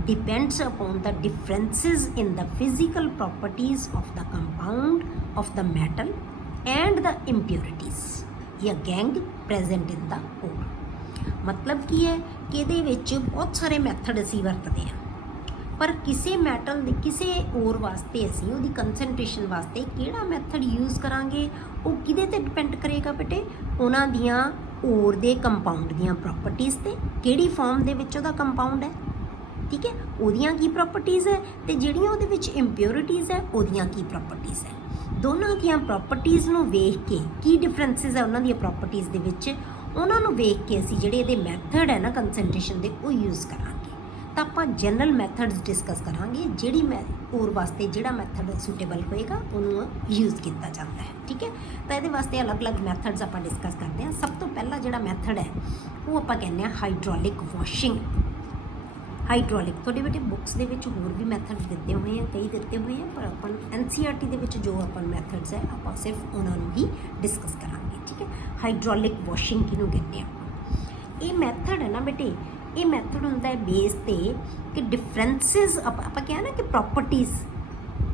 depends upon the differences in the physical properties of the compound of the metal and the impurities या gang present in the ore। मतलब ਕੀ ਹੈ ਕਿ ਇਹਦੇ ਵਿੱਚ ਬਹੁਤ ਸਾਰੇ method ਅਸੀਂ ਵਰਤਦੇ ਹਾਂ, ਪਰ ਕਿਸੇ ਮੈਟਲ ਦੇ ਕਿਸੇ ਓਰ ਵਾਸਤੇ ਅਸੀਂ ਉਹਦੀ ਕੰਸਨਟ੍ਰੇਸ਼ਨ ਵਾਸਤੇ ਕਿਹੜਾ ਮੈਥਡ ਯੂਜ਼ ਕਰਾਂਗੇ ਉਹ ਕਿਹਦੇ ਤੇ ਡਿਪੈਂਡ ਕਰੇਗਾ ਬੇਟੇ? ਉਹਨਾਂ ਦੀਆਂ ਓਰ ਦੇ ਕੰਪਾਊਂਡ ਦੀਆਂ ਪ੍ਰੋਪਰਟੀਜ਼ ਤੇ, ਕਿਹੜੀ ਫਾਰਮ ਦੇ ਵਿੱਚ ਉਹਦਾ ਕੰਪਾਊਂਡ ਹੈ, ਠੀਕ ਹੈ, ਉਹਦੀਆਂ ਕੀ ਪ੍ਰੋਪਰਟੀਜ਼ ਹੈ, ਤੇ ਜਿਹੜੀਆਂ ਉਹਦੇ ਵਿੱਚ ਇੰਪਿਓਰਿਟੀਜ਼ ਹੈ ਉਹਦੀਆਂ ਕੀ ਪ੍ਰੋਪਰਟੀਜ਼ ਹੈ। ਦੋਨਾਂ ਦੀਆਂ ਪ੍ਰੋਪਰਟੀਜ਼ ਨੂੰ ਵੇਖ ਕੇ ਕੀ ਡਿਫਰੈਂਸਿਸ ਹੈ ਉਹਨਾਂ ਦੀਆਂ ਪ੍ਰੋਪਰਟੀਜ਼ ਦੇ ਵਿੱਚ, ਉਹਨਾਂ ਨੂੰ ਵੇਖ ਕੇ ਅਸੀਂ ਜਿਹੜੇ ਇਹਦੇ ਮੈਥਡ ਹੈ ਨਾ ਕੰਸਨਟ੍ਰੇਸ਼ਨ ਦੇ ਉਹ ਯੂਜ਼ ਕਰਾਂਗੇ। ਤਾਂ ਆਪਾਂ ਜਨਰਲ ਮੈਥਡਸ ਡਿਸਕਸ ਕਰਾਂਗੇ, ਜਿਹੜੀ ਓਰ ਵਾਸਤੇ ਜਿਹੜਾ ਮੈਥਡ ਸੂਟੇਬਲ ਹੋਏਗਾ ਉਹਨੂੰ ਯੂਜ਼ ਕੀਤਾ ਜਾਂਦਾ ਹੈ, ਠੀਕ ਹੈ। ਤਾਂ ਇਹਦੇ ਵਾਸਤੇ ਅਲੱਗ-ਅਲੱਗ ਮੈਥਡਸ ਆਪਾਂ ਡਿਸਕਸ ਕਰਦੇ ਹਾਂ। ਸਭ ਤੋਂ ਪਹਿਲਾ ਜਿਹੜਾ ਮੈਥਡ ਹੈ ਉਹ ਆਪਾਂ ਕਹਿੰਦੇ ਹਾਂ ਹਾਈਡ੍ਰੋਲਿਕ ਵਾਸ਼ਿੰਗ। ਹਾਈਡ੍ਰੋਲਿਕ ਤੁਹਾਡੇ ਬੇਟੇ ਬੁੱਕਸ ਦੇ ਵਿੱਚ ਹੋਰ ਵੀ ਮੈਥਡਸ ਦਿੱਤੇ ਹੋਏ ਆ, ਕਈ ਦਿੱਤੇ ਹੋਏ ਆ, ਪਰ ਆਪਾਂ NCERT ਦੇ ਵਿੱਚ ਜੋ ਆਪਾਂ ਮੈਥਡਸ ਹੈ ਆਪਾਂ ਸਿਰਫ ਉਹਨਾਂ ਨੂੰ ਹੀ ਡਿਸਕਸ ਕਰਾਂਗੇ, ਠੀਕ ਹੈ। ਹਾਈਡ੍ਰੋਲਿਕ ਵਾਸ਼ਿੰਗ ਕਿਹਨੂੰ ਕਹਿੰਦੇ ਆ? ਇਹ ਮੈਥਡ ਹੈ ਨਾ ਬੇਟੇ, ਇਹ ਮੈਥਡ ਹੁੰਦਾ ਹੈ ਬੇਸ ਤੇ ਕਿ ਡਿਫਰੈਂਸਿਸ ਆਪਾਂ ਕਿਹਾ ਨਾ ਕਿ ਪ੍ਰੋਪਰਟੀਜ਼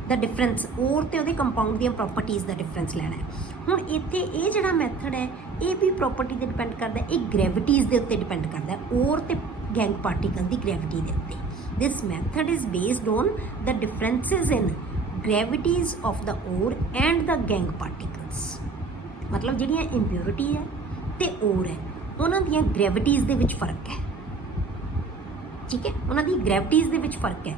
ਦਾ ਡਿਫਰੈਂਸ, ਓਰ ਤੇ ਉਹਦੇ ਕੰਪਾਊਂਡ ਦੀਆਂ ਪ੍ਰੋਪਰਟੀਜ਼ ਦਾ ਡਿਫਰੈਂਸ ਲੈਣਾ ਹੈ। ਹੁਣ ਇੱਥੇ ਇਹ ਜਿਹੜਾ ਮੈਥਡ ਹੈ ਇਹ ਵੀ ਪ੍ਰੋਪਰਟੀ ਤੇ ਡਿਪੈਂਡ ਕਰਦਾ, ਇਹ ਗ੍ਰੈਵਿਟੀਜ਼ ਦੇ ਉੱਤੇ ਡਿਪੈਂਡ ਕਰਦਾ, ਓਰ ਤੇ ਗੈਂਗ ਪਾਰਟੀਕਲ ਦੀ ਗ੍ਰੈਵਿਟੀ ਦੇ ਉੱਤੇ। This method is based on the differences in gravities of the ore and the gangue particles. ਮਤਲਬ ਜਿਹੜੀਆਂ ਇੰਪਿਓਰਿਟੀ ਹੈ ਤੇ ਓਰ ਹੈ ਉਹਨਾਂ ਦੀਆਂ ਗ੍ਰੈਵਿਟੀਜ਼ ਦੇ ਵਿੱਚ ਫਰਕ ਹੈ, ਠੀਕ ਹੈ, ਉਹਨਾਂ ਦੀ ਗ੍ਰੈਵਿਟੀਜ਼ ਦੇ ਵਿੱਚ ਫਰਕ ਹੈ।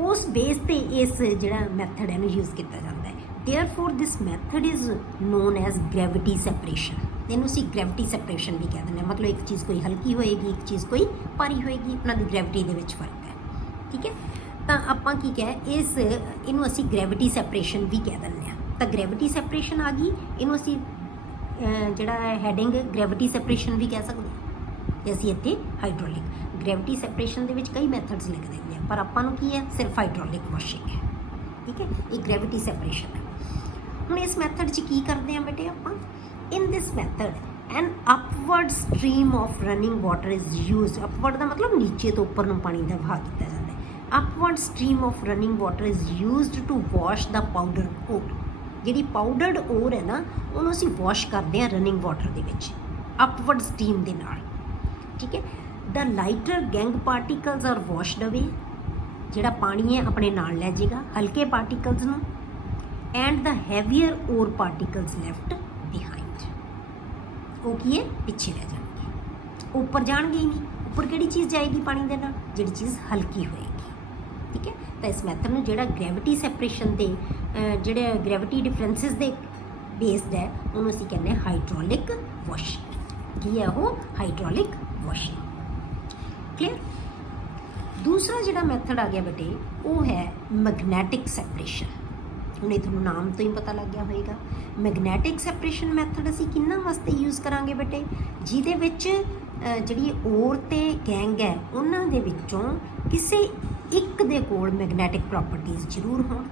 ਉਸ ਬੇਸ ਤੇ ਇਸ ਜਿਹੜਾ ਮੈਥਡ ਹੈ ਨੂੰ ਯੂਜ਼ ਕੀਤਾ ਜਾਂਦਾ ਹੈ। Therefore this method is known as gravity separation. ਇਹਨੂੰ ਅਸੀਂ ਗ੍ਰੈਵਿਟੀ ਸੈਪਰੇਸ਼ਨ ਵੀ ਕਹਿ ਦਿੰਦੇ ਹਾਂ, ਮਤਲਬ ਇੱਕ ਚੀਜ਼ ਕੋਈ ਹਲਕੀ ਹੋਏਗੀ, ਇੱਕ ਚੀਜ਼ ਕੋਈ ਭਾਰੀ ਹੋਏਗੀ, ਉਹਨਾਂ ਦੀ ਗ੍ਰੈਵਿਟੀ ਦੇ ਵਿੱਚ ਫਰਕ ਹੈ, ਠੀਕ ਹੈ। ਤਾਂ ਆਪਾਂ ਕੀ ਕਹੇ ਇਹਨੂੰ ਅਸੀਂ ਗ੍ਰੈਵਿਟੀ ਸੈਪਰੇਸ਼ਨ ਵੀ ਕਹਿ ਦਿੰਦੇ ਹਾਂ। ਤਾਂ ਗ੍ਰੈਵਿਟੀ ਸੈਪਰੇਸ਼ਨ ਆ ਗਈ, ਇਹਨੂੰ ਅਸੀਂ ਜਿਹੜਾ ਹੈਡਿੰਗ ਗ੍ਰੈਵਿਟੀ ਸੈਪਰੇਸ਼ਨ ਵੀ ਕਹਿ ਸਕਦੇ ਹਾਂ। ਤੇ ਅਸੀਂ ਇੱਥੇ ਹਾਈਡ੍ਰੋਲਿਕ ਗ੍ਰੈਵਿਟੀ ਸੈਪਰੇਸ਼ਨ ਦੇ ਵਿੱਚ ਕਈ ਮੈਥਡਸ ਲਿਖ ਦਿੰਦੇ ਹਾਂ, ਪਰ ਆਪਾਂ ਨੂੰ ਕੀ ਹੈ ਸਿਰਫ ਹਾਈਡ੍ਰੋਲਿਕ ਵਾਸ਼ਿੰਗ ਹੈ, ਠੀਕ ਹੈ। ਇਹ ਗ੍ਰੈਵਿਟੀ ਸੈਪਰੇਸ਼ਨ ਹੈ। ਹੁਣ ਇਸ ਮੈਥਡ 'ਚ ਕੀ ਕਰਦੇ ਹਾਂ ਬੇਟੇ ਆਪਾਂ? In this method, an upward stream of running water is used. Upward ਦਾ ਮਤਲਬ ਨੀਚੇ ਤੋਂ ਉੱਪਰ ਨੂੰ ਪਾਣੀ ਦਾ ਵਹਾਅ ਕੀਤਾ ਜਾਂਦਾ ਹੈ। Upward stream of running water is used to wash the powder ore. ਜਿਹੜੀ ਪਾਊਡਰਡ ਓਰ ਹੈ ਨਾ ਉਹਨੂੰ ਅਸੀਂ ਵਾਸ਼ ਕਰਦੇ ਹਾਂ ਰਨਿੰਗ ਵਾਟਰ ਦੇ ਵਿੱਚ ਅਪਵਰਡ ਸਟੀਮ ਦੇ ਨਾਲ, ਠੀਕ ਹੈ। The lighter gang particles are washed away. ਜਿਹੜਾ ਪਾਣੀ ਹੈ ਆਪਣੇ ਨਾਲ ਲੈ ਜਾਏਗਾ ਹਲਕੇ ਪਾਰਟੀਕਲਸ ਨੂੰ, and the heavier ore particles left behind. ਉਹ ਕੀ ਹੈ ਪਿੱਛੇ ਰਹਿ ਜਾਣਗੇ, ਉੱਪਰ ਜਾਣਗੇ ਹੀ ਨਹੀਂ। ਉੱਪਰ ਕਿਹੜੀ ਚੀਜ਼ ਜਾਏਗੀ ਪਾਣੀ ਦੇ ਨਾਲ? ਜਿਹੜੀ ਚੀਜ਼ ਹਲਕੀ ਹੋਏਗੀ, ਠੀਕ ਹੈ। ਤਾਂ ਇਸ ਮੈਥਡ ਨੂੰ ਜਿਹੜਾ ਗ੍ਰੈਵਿਟੀ ਸੈਪਰੇਸ਼ਨ ਦੇ ਜਿਹੜੇ ਗ੍ਰੈਵਿਟੀ ਡਿਫਰੈਂਸਿਸ ਦੇ ਬੇਸਡ ਹੈ ਉਹਨੂੰ ਅਸੀਂ ਕਹਿੰਦੇ ਹਾਂ ਹਾਈਡ੍ਰੋਲਿਕ ਵਾਸ਼ਿੰਗ। ਕੀ ਹੈ ਉਹ? Hydraulic washing. ਕਲੀਅਰ? ਦੂਸਰਾ ਜਿਹੜਾ ਮੈਥਡ ਆ ਗਿਆ ਬੇਟੇ ਉਹ ਹੈ ਮੈਗਨੈਟਿਕ ਸੈਪਰੇਸ਼ਨ। ਹੁਣ ਇਹ ਤੁਹਾਨੂੰ ਨਾਮ ਤੋਂ ਹੀ ਪਤਾ ਲੱਗ ਗਿਆ ਹੋਏਗਾ। ਮੈਗਨੈਟਿਕ ਸੈਪਰੇਸ਼ਨ ਮੈਥਡ ਅਸੀਂ ਕਿਹਨਾਂ ਵਾਸਤੇ ਯੂਜ਼ ਕਰਾਂਗੇ ਬੇਟੇ? ਜਿਹਦੇ ਵਿੱਚ ਜਿਹੜੀ ਓਰ ਤੇ ਗੈਂਗ ਹੈ ਉਹਨਾਂ ਦੇ ਵਿੱਚੋਂ ਕਿਸੇ ਇੱਕ ਦੇ ਕੋਲ ਮੈਗਨੈਟਿਕ ਪ੍ਰੋਪਰਟੀਜ਼ ਜ਼ਰੂਰ ਹੋਣ,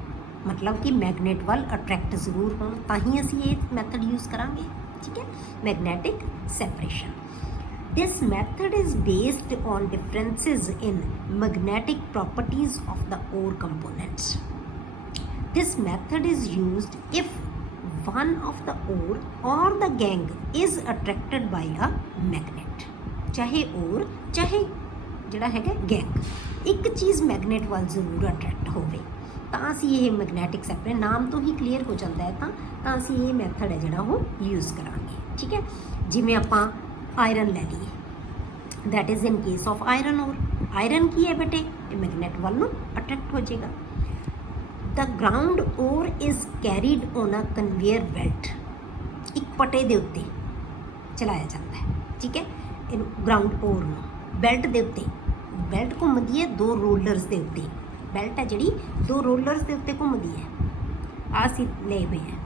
मतलब कि मैगनेट वाल अट्रैक्ट जरूर होण तां ही असीं ये मैथड यूज़ करांगे। ठीक है, magnetic separation. This method is based on differences in magnetic properties of the ore components. This method is used if one of the ore or the gangue is attracted by a magnet। चाहे ore चाहे ਜਿਹੜਾ ਹੈਗਾ gang ਇੱਕ ਚੀਜ਼ magnet ਵੱਲ ਜ਼ਰੂਰ attract ਹੋਵੇ ਤਾਂ ਅਸੀਂ ਇਹ ਮੈਗਨੈਟਿਕ ਸੈਪਰੇਸ਼ਨ ਨਾਮ ਤੋਂ ਹੀ ਕਲੀਅਰ ਹੋ ਜਾਂਦਾ ਹੈ ਤਾਂ ਅਸੀਂ ਇਹ ਮੈਥਡ ਹੈ ਜਿਹੜਾ ਉਹ ਯੂਜ਼ ਕਰਾਂਗੇ। ਠੀਕ ਹੈ, ਜਿਵੇਂ ਆਪਾਂ ਆਇਰਨ ਲੈ ਲਈਏ, that is in case of iron ore. Iron ਕੀ ਹੈ ਬੇਟੇ, ਇਹ ਮੈਗਨੇਟ ਵੱਲ ਨੂੰ ਅਟਰੈਕਟ ਹੋ ਜਾਏਗਾ। The ground ore is carried on a conveyor belt। ਇੱਕ ਪਟੇ ਦੇ ਉੱਤੇ ਚਲਾਇਆ ਜਾਂਦਾ ਹੈ। ਠੀਕ ਹੈ, ਇਹਨੂੰ ਗਰਾਊਂਡ ਓਰ ਨੂੰ ਬੈਲਟ ਦੇ ਉੱਤੇ, ਬੈਲਟ ਘੁੰਮਦੀ ਹੈ ਦੋ ਰੋਲਰਸ ਦੇ ਉੱਤੇ। ਬੈਲਟ ਹੈ ਜਿਹੜੀ ਦੋ ਰੋਲਰਸ ਦੇ ਉੱਤੇ ਘੁੰਮਦੀ ਹੈ। ਆਹ ਅਸੀਂ ਲਏ ਹੋਏ ਹੈ।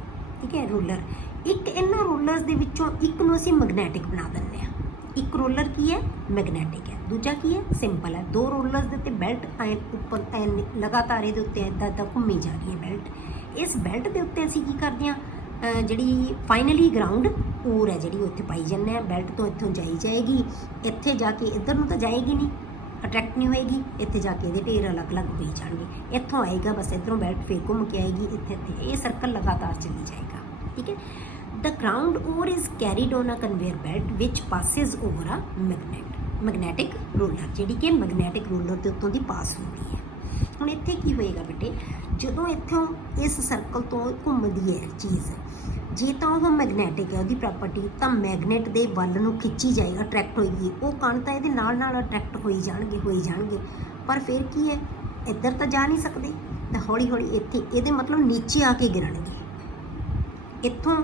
ਠੀਕ ਹੈ, ਰੋਲਰ। ਇੱਕ ਇਹਨਾਂ ਰੋਲਰਸ ਦੇ ਵਿੱਚੋਂ ਇੱਕ ਨੂੰ ਅਸੀਂ ਮੈਗਨੈਟਿਕ ਬਣਾ ਦਿੰਦੇ ਹਾਂ। ਇੱਕ ਰੋਲਰ ਕੀ ਹੈ, ਮੈਗਨੈਟਿਕ ਹੈ, ਦੂਜਾ ਕੀ ਹੈ, ਸਿੰਪਲ ਹੈ। ਦੋ ਰੋਲਰਸ ਦੇ ਉੱਤੇ ਬੈਲਟ ਐ ਉੱਪਰ ਐ ਲਗਾਤਾਰ ਇਹਦੇ ਉੱਤੇ ਇੱਦਾਂ ਇੱਦਾਂ ਘੁੰਮੀ ਜਾ ਰਹੀ ਹੈ ਬੈਲਟ। ਇਸ ਬੈਲਟ ਦੇ ਉੱਤੇ ਅਸੀਂ ਕੀ ਕਰਦੇ ਹਾਂ, ਜਿਹੜੀ ਫਾਈਨਲੀ ਗਰਾਊਂਡ ਓਰ ਹੈ ਜਿਹੜੀ ਉੱਥੇ ਪਾਈ ਜਾਂਦੇ ਹਾਂ। ਬੈਲਟ ਤੋਂ ਇੱਥੋਂ ਜਾਈ ਜਾਏਗੀ, ਇੱਥੇ ਜਾ ਕੇ ਇੱਧਰ ਨੂੰ ਤਾਂ ਜਾਏਗੀ ਨਹੀਂ, ਅਟਰੈਕਟ ਨਹੀਂ ਹੋਏਗੀ। ਇੱਥੇ ਜਾ ਕੇ ਇਹਦੇ ਢੇਰ ਅਲੱਗ-ਅਲੱਗ ਹੋਈ ਜਾਣਗੇ। ਇੱਥੋਂ ਆਏਗਾ ਬਸ ਇੱਧਰੋਂ ਬੈਲਟ ਫੇਰ ਘੁੰਮ ਕੇ ਆਏਗੀ, ਇੱਥੇ ਇਹ ਸਰਕਲ ਲਗਾਤਾਰ ਚੱਲੀ ਜਾਏਗਾ। ਠੀਕ ਹੈ, the ground ore is carried on a conveyor belt which passes over a magnetic roller, ਜਿਹੜੀ ਕਿ ਮੈਗਨੈਟਿਕ ਰੋਲਰ ਦੇ ਉੱਤੋਂ ਦੀ ਪਾਸ ਹੁੰਦੀ ਹੈ। ਹੁਣ ਇੱਥੇ ਕੀ ਹੋਏਗਾ ਬੇਟੇ, ਜਦੋਂ ਇੱਥੋਂ ਇਸ ਸਰਕਲ ਤੋਂ ਘੁੰਮਦੀ ਹੈ ਚੀਜ਼, ਜੇ ਤਾਂ ਉਹ ਮੈਗਨੈਟਿਕ ਹੈ ਉਹਦੀ ਪ੍ਰੋਪਰਟੀ, ਤਾਂ ਮੈਗਨੇਟ ਦੇ ਵੱਲ ਨੂੰ ਖਿੱਚੀ ਜਾਏ, ਅਟਰੈਕਟ ਹੋਏਗੀ। ਉਹ ਕਣ ਤਾਂ ਇਹਦੇ ਨਾਲ ਅਟਰੈਕਟ ਹੋਈ ਜਾਣਗੇ, ਪਰ ਫਿਰ ਕੀ ਹੈ, ਇੱਧਰ ਤਾਂ ਜਾ ਨਹੀਂ ਸਕਦੇ, ਤਾਂ ਹੌਲੀ ਹੌਲੀ ਇੱਥੇ ਇਹਦੇ ਮਤਲਬ ਨੀਚੇ ਆ ਕੇ ਗਿਰਣਗੇ। ਇੱਥੋਂ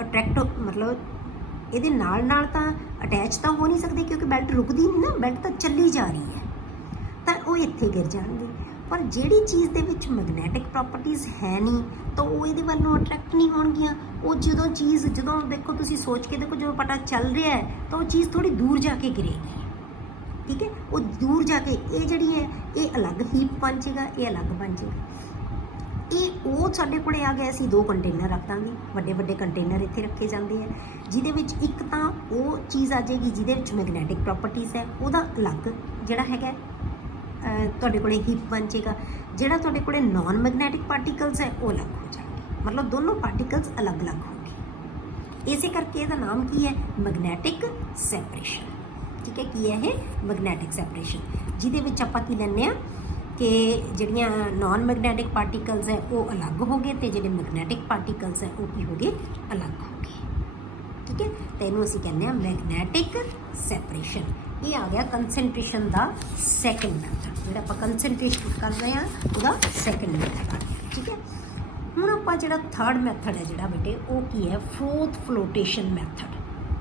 ਅਟਰੈਕਟ ਮਤਲਬ ਇਹਦੇ ਨਾਲ ਤਾਂ ਅਟੈਚ ਤਾਂ ਹੋ ਨਹੀਂ ਸਕਦੇ ਕਿਉਂਕਿ ਬੈਲਟ ਰੁਕਦੀ ਨਹੀਂ ਨਾ, ਬੈਲਟ ਤਾਂ ਚੱਲੀ ਜਾ ਰਹੀ ਹੈ, ਤਾਂ ਉਹ ਇੱਥੇ ਗਿਰ ਜਾਣਗੇ। ਪਰ ਜਿਹੜੀ ਚੀਜ਼ ਦੇ ਵਿੱਚ ਮੈਗਨੈਟਿਕ ਪ੍ਰੋਪਰਟੀਜ਼ ਹੈ ਨਹੀਂ ਤਾਂ ਉਹ ਇਹਦੇ ਵੱਲ ਨੂੰ ਅਟਰੈਕਟ ਨਹੀਂ ਹੋਣਗੀਆਂ। ਉਹ ਜਦੋਂ ਦੇਖੋ ਤੁਸੀਂ ਸੋਚ ਕੇ ਦੇਖੋ, ਜਦੋਂ ਪਟਾ ਚੱਲ ਰਿਹਾ ਹੈ ਤਾਂ ਉਹ ਚੀਜ਼ ਥੋੜੀ ਦੂਰ ਜਾ ਕੇ ਗਿਰੇਗੀ। ਠੀਕ ਹੈ, ਉਹ ਦੂਰ ਜਾ ਕੇ ਇਹ ਜਿਹੜੀ ਹੈ ਇਹ ਅਲੱਗ ਹੀਪ ਬਣ ਜਾਏਗਾ, ਇਹ ਅਲੱਗ ਬਣ ਜਾਏਗਾ। ਇਹ ਉਹ ਸਾਡੇ ਕੋਲੇ ਆ ਗਿਆ, ਅਸੀਂ ਦੋ ਕੰਟੇਨਰ ਰੱਖ ਦਾਂਗੇ, ਵੱਡੇ ਵੱਡੇ ਕੰਟੇਨਰ ਇੱਥੇ ਰੱਖੇ ਜਾਂਦੇ ਆ, ਜਿਹਦੇ ਵਿੱਚ ਇੱਕ ਤਾਂ ਉਹ ਚੀਜ਼ ਆ ਜਾਏਗੀ ਜਿਹਦੇ ਵਿੱਚ ਮੈਗਨੈਟਿਕ ਪ੍ਰੋਪਰਟੀਜ਼ ਹੈ, ਉਹਦਾ ਅਲੱਗ ਜਿਹੜਾ ਹੈਗਾ ਤੁਹਾਡੇ ਕੋਲੇ ਹੀਪ ਬਣ ਜਾਏਗਾ। ਜਿਹੜਾ ਤੁਹਾਡੇ ਕੋਲੇ ਨਾਨ ਮੈਗਨੈਟਿਕ ਪਾਰਟੀਕਲਸ ਹੈ ਉਹ ਅਲੱਗ ਹੋ ਜਾਣਗੇ, ਮਤਲਬ ਦੋਨੋਂ ਪਾਰਟੀਕਲਸ ਅਲੱਗ-ਅਲੱਗ ਹੋਣਗੇ। ਇਸੇ ਕਰਕੇ ਇਹਦਾ ਨਾਮ ਕੀ ਹੈ, ਮੈਗਨੈਟਿਕ ਸੈਪਰੇਸ਼ਨ। ਠੀਕ ਹੈ, ਕੀ ਹੈ ਇਹ, ਮੈਗਨੈਟਿਕ ਸੈਪਰੇਸ਼ਨ, ਜਿਹਦੇ ਵਿੱਚ ਆਪਾਂ ਕੀ ਲੈਂਦੇ ਹਾਂ ਕਿ ਜਿਹੜੀਆਂ ਨਾਨ ਮੈਗਨੈਟਿਕ ਪਾਰਟੀਕਲਸ ਹੈ ਉਹ ਅਲੱਗ ਹੋ ਗਏ ਅਤੇ ਜਿਹੜੇ ਮੈਗਨੈਟਿਕ ਪਾਰਟੀਕਲਸ ਹੈ ਉਹ ਕੀ ਹੋ ਗਏ, ਅਲੱਗ ਹੋ ਗਏ। ਠੀਕ ਹੈ, ਤਾਂ ਇਹਨੂੰ ਅਸੀਂ ਕਹਿੰਦੇ ਹਾਂ ਮੈਗਨੈਟਿਕ ਸੈਪਰੇਸ਼ਨ। ਇਹ ਆ ਗਿਆ ਕੰਸਨਟ੍ਰੇਸ਼ਨ ਦਾ ਸੈਕਿੰਡ ਮੈਥਡ, ਜਿਹੜਾ ਆਪਾਂ ਕੰਸਨਟ੍ਰੇਸ਼ਨ ਕਰ ਰਹੇ ਹਾਂ ਉਹਦਾ ਸੈਕਿੰਡ ਮੈਥਡ ਆ ਗਿਆ। ਠੀਕ ਹੈ, ਹੁਣ ਆਪਾਂ ਜਿਹੜਾ ਥਰਡ ਮੈਥਡ ਹੈ ਜਿਹੜਾ ਬੇਟੇ ਉਹ ਕੀ ਹੈ, ਫਰੋਥ ਫਲੋਟੇਸ਼ਨ ਮੈਥਡ।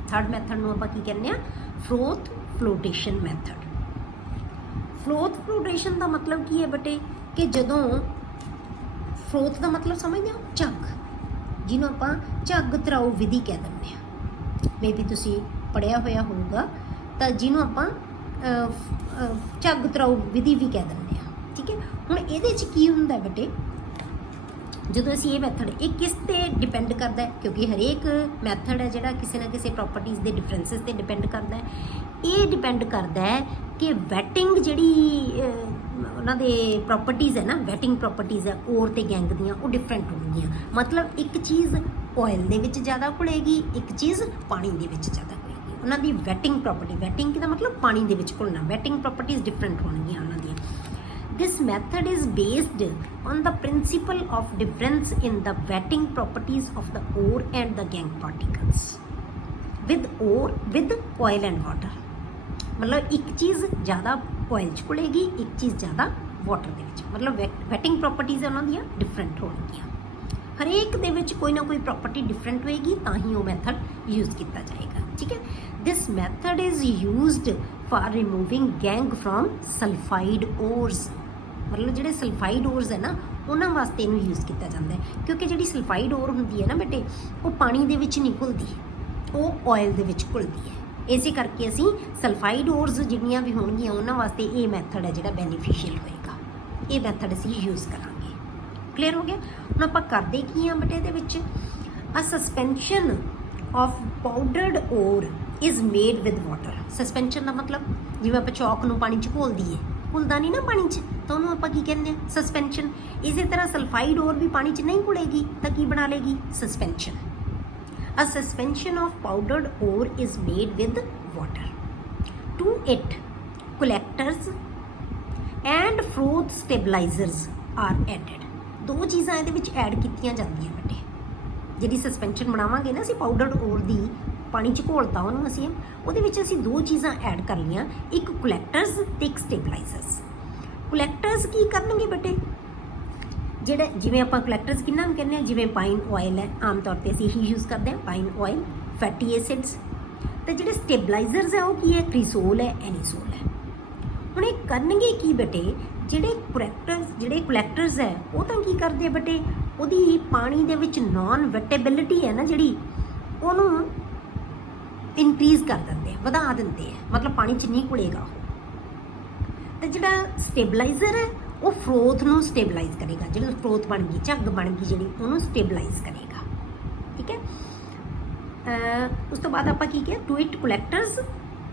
ਥਰਡ ਮੈਥਡ ਨੂੰ ਆਪਾਂ ਕੀ ਕਹਿੰਦੇ ਹਾਂ, ਫਰੋਥ ਫਲੋਟੇਸ਼ਨ ਮੈਥਡ। ਫਲੋਥ ਫਲੋਟੇਸ਼ਨ ਦਾ ਮਤਲਬ ਕੀ ਹੈ ਬੇਟੇ, ਕਿ ਜਦੋਂ ਫਰੋਥ ਦਾ ਮਤਲਬ ਸਮਝਦੇ ਹੋ, ਝੱਗ, ਜਿਹਨੂੰ ਆਪਾਂ ਝੱਗ ਤਰਾਉ ਵਿਧੀ ਕਹਿ ਦਿੰਦੇ ਹਾਂ। ਮੇਬੀ ਤੁਸੀਂ ਪੜ੍ਹਿਆ ਹੋਇਆ ਹੋਊਗਾ, ਤਾਂ ਜਿਹਨੂੰ ਆਪਾਂ ਝੱਗ ਤਰਾਉ ਵਿਧੀ ਵੀ ਕਹਿ ਦਿੰਦੇ ਹਾਂ। ਠੀਕ ਹੈ, ਹੁਣ ਇਹਦੇ 'ਚ ਕੀ ਹੁੰਦਾ ਬੇਟੇ, ਜਦੋਂ ਅਸੀਂ ਇਹ ਮੈਥਡ, ਇਹ ਕਿਸ 'ਤੇ ਡਿਪੈਂਡ ਕਰਦਾ ਹੈ, ਕਿਉਂਕਿ ਹਰੇਕ ਮੈਥਡ ਹੈ ਜਿਹੜਾ ਕਿਸੇ ਨਾ ਕਿਸੇ ਪ੍ਰੋਪਰਟੀਜ਼ ਦੇ ਡਿਫਰੈਂਸਿਸ 'ਤੇ ਡਿਪੈਂਡ ਕਰਦਾ ਹੈ। ਇਹ ਡਿਪੈਂਡ ਕਰਦਾ ਹੈ ਕਿ ਵੈਟਿੰਗ ਜਿਹੜੀ ਉਹਨਾਂ ਦੇ ਪ੍ਰੋਪਰਟੀਜ਼ ਹੈ ਨਾ, ਵੈਟਿੰਗ ਪ੍ਰੋਪਰਟੀਜ਼ ਹੈ ਓਰ ਅਤੇ ਗੈਂਗ ਦੀਆਂ, ਉਹ ਡਿਫਰੈਂਟ ਹੋਣਗੀਆਂ। ਮਤਲਬ ਇੱਕ ਚੀਜ਼ ਆਇਲ ਦੇ ਵਿੱਚ ਜ਼ਿਆਦਾ ਘੁਲੇਗੀ, ਇੱਕ ਚੀਜ਼ ਪਾਣੀ ਦੇ ਵਿੱਚ ਜ਼ਿਆਦਾ ਘੁਲੇਗੀ। ਉਹਨਾਂ ਦੀ ਵੈਟਿੰਗ ਪ੍ਰੋਪਰਟੀ, ਵੈਟਿੰਗ ਦਾ ਮਤਲਬ ਪਾਣੀ ਦੇ ਵਿੱਚ ਘੁਲਣਾ, ਵੈਟਿੰਗ ਪ੍ਰੋਪਰਟੀਜ਼ ਡਿਫਰੈਂਟ ਹੋਣਗੀਆਂ ਉਹਨਾਂ ਦੀਆਂ। This method is based on the principle of difference in the wetting properties of the ore and the gangue particles with oil and water। मतलब एक चीज़ ज़्यादा ऑयल च घुलेगी, एक चीज़ ज़्यादा वाटर ਦੇ ਵਿੱਚ, मतलब wetting properties ਉਹਨਾਂ ਦੀਆਂ different ਹੋਣਗੀਆਂ। ਹਰੇਕ ਦੇ ਵਿੱਚ ਕੋਈ ਨਾ ਕੋਈ ਪ੍ਰੋਪਰਟੀ ਡਿਫਰੈਂਟ ਹੋਏਗੀ, ਤਾਂ ਹੀ ਉਹ ਮੈਥਡ ਯੂਜ਼ ਕੀਤਾ ਜਾਏਗਾ। ਠੀਕ ਹੈ, this method is used for removing gangue from sulphide ores. ਮਤਲਬ ਜਿਹੜੇ ਸਲਫਾਈਡ ਓਰਸ ਹੈ ਨਾ, ਉਹਨਾਂ ਵਾਸਤੇ ਇਹਨੂੰ ਯੂਜ਼ ਕੀਤਾ ਜਾਂਦਾ ਹੈ, ਕਿਉਂਕਿ ਜਿਹੜੀ ਸਲਫਾਈਡ ਓਰ ਹੁੰਦੀ ਹੈ ਨਾ ਬੇਟੇ, ਉਹ ਪਾਣੀ ਦੇ ਵਿੱਚ ਨਹੀਂ ਘੁਲਦੀ, ਉਹ ਆਇਲ ਦੇ ਵਿੱਚ ਘੁਲਦੀ ਹੈ। ਇਸੇ ਕਰਕੇ ਅਸੀਂ ਸਲਫਾਈਡ ਓਰਸ ਜਿੰਨੀਆਂ ਵੀ ਹੋਣਗੀਆਂ ਉਹਨਾਂ ਵਾਸਤੇ ਇਹ ਮੈਥਡ ਹੈ ਜਿਹੜਾ ਬੈਨੀਫੀਸ਼ੀਅਲ ਹੋਏਗਾ। ਇਹ ਮੈਥਡ ਅਸੀਂ ਯੂਜ਼ ਕਰਾਂਗੇ। क्लीयर हो गया। ਹੁਣ ਆਪਾਂ ਕਰਦੇ ਕੀ ਆ ਬੇਟੇ ਇਹਦੇ ਵਿੱਚ ਆ suspension of powdered ore is made with water. Suspension ਦਾ ਮਤਲਬ ਜਿਵੇਂ ਆਪਾਂ ਚੌਕ ਨੂੰ ਪਾਣੀ 'ਚ ਘੋਲ ਦਈਏ, ਘੁਲਦਾ ਨਹੀਂ ਨਾ ਪਾਣੀ 'ਚ, ਤਾਂ ਉਹਨੂੰ ਆਪਾਂ ਕੀ ਕਹਿੰਦੇ ਆ ਸਸਪੈਂਸ਼ਨ। ਇਸੇ ਤਰ੍ਹਾਂ ਸਲਫਾਈਡ ਓਰ ਵੀ ਪਾਣੀ 'ਚ ਨਹੀਂ ਘੁਲੇਗੀ ਤਾਂ ਕੀ ਬਣਾ ਲੇਗੀ suspension. A suspension of powdered ore is made with water. To it, collectors and froth stabilizers are added. ਦੋ ਚੀਜ਼ਾਂ ਇਹਦੇ ਵਿੱਚ ਐਡ ਕੀਤੀਆਂ ਜਾਂਦੀਆਂ ਬੇਟੇ। ਜਿਹੜੀ ਸਸਪੈਂਸ਼ਨ ਬਣਾਵਾਂਗੇ ਨਾ ਅਸੀਂ ਪਾਊਡਰਡ ਓਰ ਦੀ, ਪਾਣੀ 'ਚ ਘੋਲਤਾ ਉਹਨੂੰ ਅਸੀਂ, ਉਹਦੇ ਵਿੱਚ ਅਸੀਂ ਦੋ ਚੀਜ਼ਾਂ ਐਡ ਕਰ ਲਈਆਂ, ਇੱਕ ਕੋਲੈਕਟਰਸ ਤੇ ਇੱਕ ਸਟੇਬਲਾਈਜ਼ਰਸ। ਕੋਲੈਕਟਰਸ ਕੀ ਕਰਨਗੇ ਬੇਟੇ, ਜਿਹੜੇ ਜਿਵੇਂ ਆਪਾਂ ਕੋਲੈਕਟਰਸ ਕਿੰਨਾ ਨੂੰ ਕਹਿੰਦੇ ਹਾਂ, ਜਿਵੇਂ ਪਾਈਨ ਆਇਲ ਹੈ, ਆਮ ਤੌਰ 'ਤੇ ਅਸੀਂ ਇਹੀ ਯੂਜ਼ ਕਰਦੇ ਹਾਂ ਪਾਈਨ ਆਇਲ, ਫੈਟੀ ਐਸਿਡਸ। ਤੇ ਜਿਹੜੇ ਸਟੇਬਲਾਈਜ਼ਰਸ ਹੈ ਉਹ ਕੀ ਹੈ, ਕ੍ਰੀਸੋਲ ਹੈ, ਐਨੀਸੋਲ ਹੈ। ਹੁਣ ਇਹ ਕਰਨਗੇ ਕੀ ਬੇਟੇ, ਜਿਹੜੇ ਕੋਲੈਕਟਰਸ ਹੈ ਉਹ ਤਾਂ ਕੀ ਕਰਦੇ ਆ ਬੇਟੇ, ਉਹਦੀ ਪਾਣੀ ਦੇ ਵਿੱਚ ਨੋਨ ਵੈਟੇਬਿਲਿਟੀ ਹੈ ਨਾ ਜਿਹੜੀ, ਉਹਨੂੰ ਇਨਕਰੀਜ਼ ਕਰ ਦਿੰਦੇ ਆ, ਵਧਾ ਦਿੰਦੇ ਆ, ਮਤਲਬ ਪਾਣੀ 'ਚ ਨਹੀਂ ਘੁਲੇਗਾ ਉਹ। ਤੇ ਜਿਹੜਾ ਸਟੇਬਲਾਈਜ਼ਰ ਹੈ ਉਹ ਫਰੋਥ ਨੂੰ ਸਟੇਬਲਾਈਜ਼ ਕਰੇਗਾ, ਜਿਹੜੀ ਫਰੋਥ ਬਣ ਗਈ, ਝੱਗ ਬਣ ਗਈ ਜਿਹੜੀ, ਉਹਨੂੰ ਸਟੇਬਲਾਈਜ਼ ਕਰੇਗਾ। ਠੀਕ ਹੈ। ਉਸ ਤੋਂ ਬਾਅਦ ਆਪਾਂ ਕੀ ਕਿਹਾ, to it collectors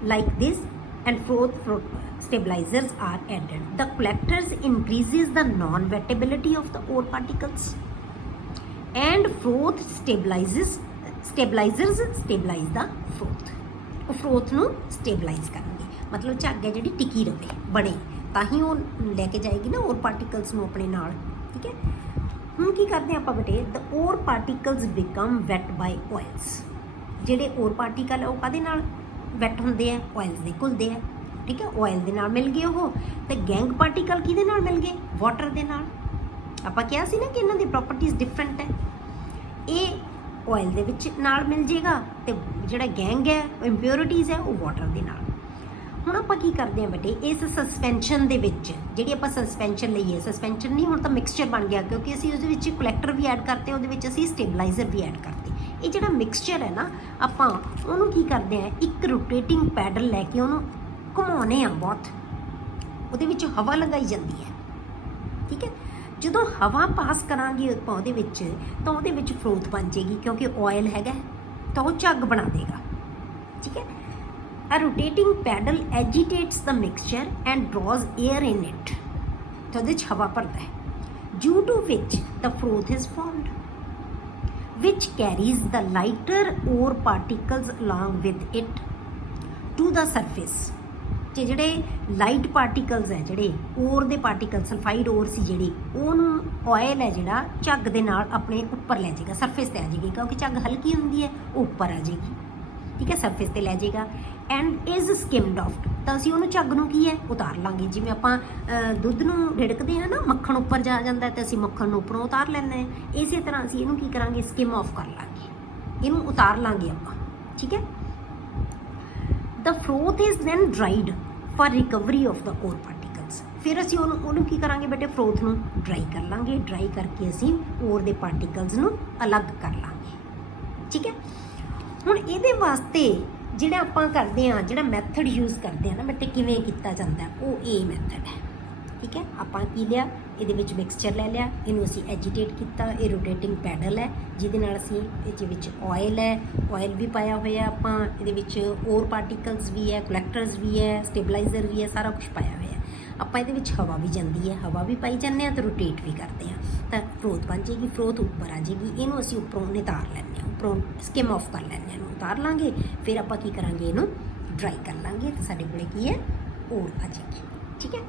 like this and froth stabilizers are added. The collectors increases the non-wettability of the ore particles and froth stabilizers stabilize the froth. ਉਹ froth ਨੂੰ stabilize ਕਰਨਗੇ, ਮਤਲਬ ਝੱਗ ਹੈ ਜਿਹੜੀ ਟਿਕੀ ਰਵੇ, ਬਣੇ, ਤਾਂ ਹੀ ਉਹ ਲੈ ਕੇ ਜਾਏਗੀ ਨਾ ਓਰ ਪਾਰਟੀਕਲਸ ਨੂੰ ਆਪਣੇ ਨਾਲ। ਠੀਕ ਹੈ। ਹੁਣ ਕੀ ਕਰਦੇ ਆਪਾਂ ਬੇਟੇ, the ore particles become wet by oils. ਜਿਹੜੇ ਓਰ ਪਾਰਟੀਕਲ ਹੈ ਉਹ ਕਾਹਦੇ ਨਾਲ ਵੈਟ ਹੁੰਦੇ ਆ, ਆਇਲਸ ਦੇ ਘੁਲਦੇ ਆ। ਠੀਕ ਹੈ, ਆਇਲ ਦੇ ਨਾਲ ਮਿਲ ਗਏ ਉਹ, ਤੇ ਗੈਂਗ ਪਾਰਟੀਕਲ ਕਿਹਦੇ ਨਾਲ ਮਿਲ ਗਏ, ਵਾਟਰ ਦੇ ਨਾਲ। ਆਪਾਂ ਕਿਹਾ ਸੀ ਨਾ ਕਿ ਇਹਨਾਂ ਦੀ ਪ੍ਰੋਪਰਟੀਜ਼ ਡਿਫਰੈਂਟ ਹੈ। ਇਹ ਆਇਲ ਦੇ ਵਿੱਚ ਨਾਲ ਮਿਲ ਜੇਗਾ, ਤੇ ਜਿਹੜਾ ਗੈਂਗ ਹੈ ਇੰਪਿਓਰਿਟੀਜ਼ ਹੈ ਉਹ ਵਾਟਰ ਦੇ ਨਾਲ। ਹੁਣ ਆਪਾਂ ਕੀ ਕਰਦੇ ਹਾਂ ਬੇਟੇ, ਇਸ ਸਸਪੈਂਸ਼ਨ ਦੇ ਵਿੱਚ ਜਿਹੜੀ ਆਪਾਂ ਸਸਪੈਂਸ਼ਨ ਲਈਏ, ਸਸਪੈਂਸ਼ਨ ਨਹੀਂ, ਹੁਣ ਤਾਂ ਮਿਕਸਚਰ ਬਣ ਗਿਆ, ਕਿਉਂਕਿ ਅਸੀਂ ਉਸਦੇ ਵਿੱਚ ਕੋਲੈਕਟਰ ਵੀ ਐਡ ਕਰਤੇ, ਉਹਦੇ ਵਿੱਚ ਅਸੀਂ ਸਟੇਬਲਾਈਜ਼ਰ ਵੀ ਐਡ ਕਰਤੇ। ਇਹ ਜਿਹੜਾ ਮਿਕਸਚਰ ਹੈ ਨਾ, ਆਪਾਂ ਉਹਨੂੰ ਕੀ ਕਰਦੇ ਹਾਂ, ਇੱਕ ਰੋਟੇਟਿੰਗ ਪੈਡਲ ਲੈ ਕੇ ਉਹਨੂੰ ਘੁਮਾਉਂਦੇ ਆ ਬਹੁਤ, ਉਹਦੇ ਵਿੱਚ ਹਵਾ ਲਗਾਈ ਜਾਂਦੀ ਹੈ। ਠੀਕ ਹੈ। ਜਦੋਂ ਹਵਾ ਪਾਸ ਕਰਾਂਗੇ ਆਪਾਂ ਉਹਦੇ ਵਿੱਚ, ਤਾਂ ਉਹਦੇ ਵਿੱਚ ਫਰੋਥ ਬਣ ਜਾਏਗੀ, ਕਿਉਂਕਿ ਆਇਲ ਹੈਗਾ ਤਾਂ ਉਹ ਝੱਗ ਬਣਾ ਦੇਗਾ। ਠੀਕ ਹੈ। A rotating paddle agitates the mixture and draws air in it. ਤਾਂ ਉਹਦੇ 'ਚ ਹਵਾ ਭਰਦਾ ਹੈ, due to which the froth is formed, which carries the lighter ore particles along with it to the surface. ਤੇ ਜਿਹੜੇ ਲਾਈਟ ਪਾਰਟੀਕਲਸ ਹੈ, ਜਿਹੜੇ ਓਰ ਦੇ ਪਾਰਟੀਕਲ, ਸਲਫਾਈਡ ਓਰ ਸੀ ਜਿਹੜੀ, ਉਹਨੂੰ ਆਇਲ ਹੈ ਜਿਹੜਾ ਝੱਗ ਦੇ ਨਾਲ ਆਪਣੇ ਉੱਪਰ ਲੈ ਜਾਏਗਾ, ਸਰਫੇਸ ਤੇ ਆ ਜਾਏਗੀ, ਕਿਉਂਕਿ ਝੱਗ ਹਲਕੀ ਹੁੰਦੀ ਹੈ, ਉਹ ਉੱਪਰ ਆ ਜਾਏਗੀ। ਠੀਕ ਹੈ, ਸਰਫੇਸ ਤੇ ਲੈ ਜਾਏਗਾ। ਐਂਡ ਇਜ਼ ਸਕਿਮਡ ਆਫ, ਤਾਂ ਅਸੀਂ ਉਹਨੂੰ ਝੱਗ ਨੂੰ ਕੀ ਹੈ, ਉਤਾਰ ਲਾਂਗੇ। ਜਿਵੇਂ ਆਪਾਂ ਦੁੱਧ ਨੂੰ ਰਿੜਕਦੇ ਹਾਂ ਨਾ, ਮੱਖਣ ਉੱਪਰ ਜਾ ਜਾਂਦਾ ਤੇ ਅਸੀਂ ਮੱਖਣ ਨੂੰ ਉੱਪਰੋਂ ਉਤਾਰ ਲੈਂਦੇ ਹਾਂ, ਇਸੇ ਤਰ੍ਹਾਂ ਅਸੀਂ ਇਹਨੂੰ ਕੀ ਕਰਾਂਗੇ, ਸਕਿਮ ਆਫ ਕਰ ਲਾਂਗੇ, ਇਹਨੂੰ ਉਤਾਰ ਲਾਂਗੇ ਆਪਾਂ। ਠੀਕ ਹੈ। The froth is then dried for recovery of the ore particles. ਫਿਰ ਅਸੀਂ ਉਹਨੂੰ ਕੀ ਕਰਾਂਗੇ ਬੇਟੇ, ਫਰੋਥ ਨੂੰ ਡਰਾਈ ਕਰ ਲਾਂਗੇ, ਡਰਾਈ ਕਰਕੇ ਅਸੀਂ ਓਰ ਦੇ ਪਾਰਟੀਕਲਸ ਨੂੰ ਅਲੱਗ ਕਰ ਲਾਂਗੇ। ਠੀਕ ਹੈ। ਹੁਣ ਇਹਦੇ ਵਾਸਤੇ ਜਿਹੜਾ ਆਪਾਂ ਕਰਦੇ ਹਾਂ, ਜਿਹੜਾ ਮੈਥਡ ਯੂਜ਼ ਕਰਦੇ ਹਾਂ ਨਾ ਬੇਟੇ, ਕਿਵੇਂ ਕੀਤਾ ਜਾਂਦਾ, ਉਹ ਇਹ ਮੈਥਡ ਹੈ। ਠੀਕ ਹੈ। ਆਪਾਂ ਕੀ ਲਿਆ, ਇਹਦੇ ਵਿੱਚ ਮਿਕਸਚਰ ਲੈ ਲਿਆ, ਇਹਨੂੰ ਅਸੀਂ ਐਜੀਟੇਟ ਕੀਤਾ, ਇਹ ਰੋਟੇਟਿੰਗ ਪੈਡਲ ਹੈ ਜਿਹਦੇ ਨਾਲ ਅਸੀਂ ਇਹਦੇ ਵਿੱਚ ਆਇਲ ਹੈ, ਆਇਲ ਵੀ ਪਾਇਆ ਹੋਇਆ ਆਪਾਂ, ਇਹਦੇ ਵਿੱਚ ਓਰ ਪਾਰਟੀਕਲਸ ਵੀ ਹੈ, ਕੋਲੈਕਟਰਸ ਵੀ ਹੈ, ਸਟੇਬਲਾਈਜ਼ਰ ਵੀ ਹੈ, ਸਾਰਾ ਕੁਝ ਪਾਇਆ ਹੋਇਆ। ਆਪਾਂ ਇਹਦੇ ਵਿੱਚ ਹਵਾ ਵੀ ਜਾਂਦੀ ਹੈ, ਹਵਾ ਵੀ ਪਾਈ ਜਾਂਦੇ ਹਾਂ, ਤੇ ਰੋਟੇਟ ਵੀ ਕਰਦੇ ਹਾਂ, ਤਾਂ ਫਰੋਥ ਬਣ ਜਾਏਗੀ, ਫਰੋਥ ਉੱਪਰ ਆ ਜਾਏਗੀ। ਇਹਨੂੰ ਅਸੀਂ ਉੱਪਰੋਂ ਨਿਤਾਰ ਲੈਂਦੇ ਹਾਂ, ਉੱਪਰੋਂ ਸਕਿਮ ਆਫ ਕਰ ਲੈਂਦੇ ਹਾਂ, ਇਹਨੂੰ ਉਤਾਰ ਲਾਂਗੇ। ਫਿਰ ਆਪਾਂ ਕੀ ਕਰਾਂਗੇ, ਇਹਨੂੰ ਡਰਾਈ ਕਰ ਲਾਂਗੇ, ਤੇ ਸਾਡੇ ਕੋਲ ਕੀ ਹੈ, ਓਰ ਆ ਜਾਏਗੀ। ਠੀਕ ਹੈ।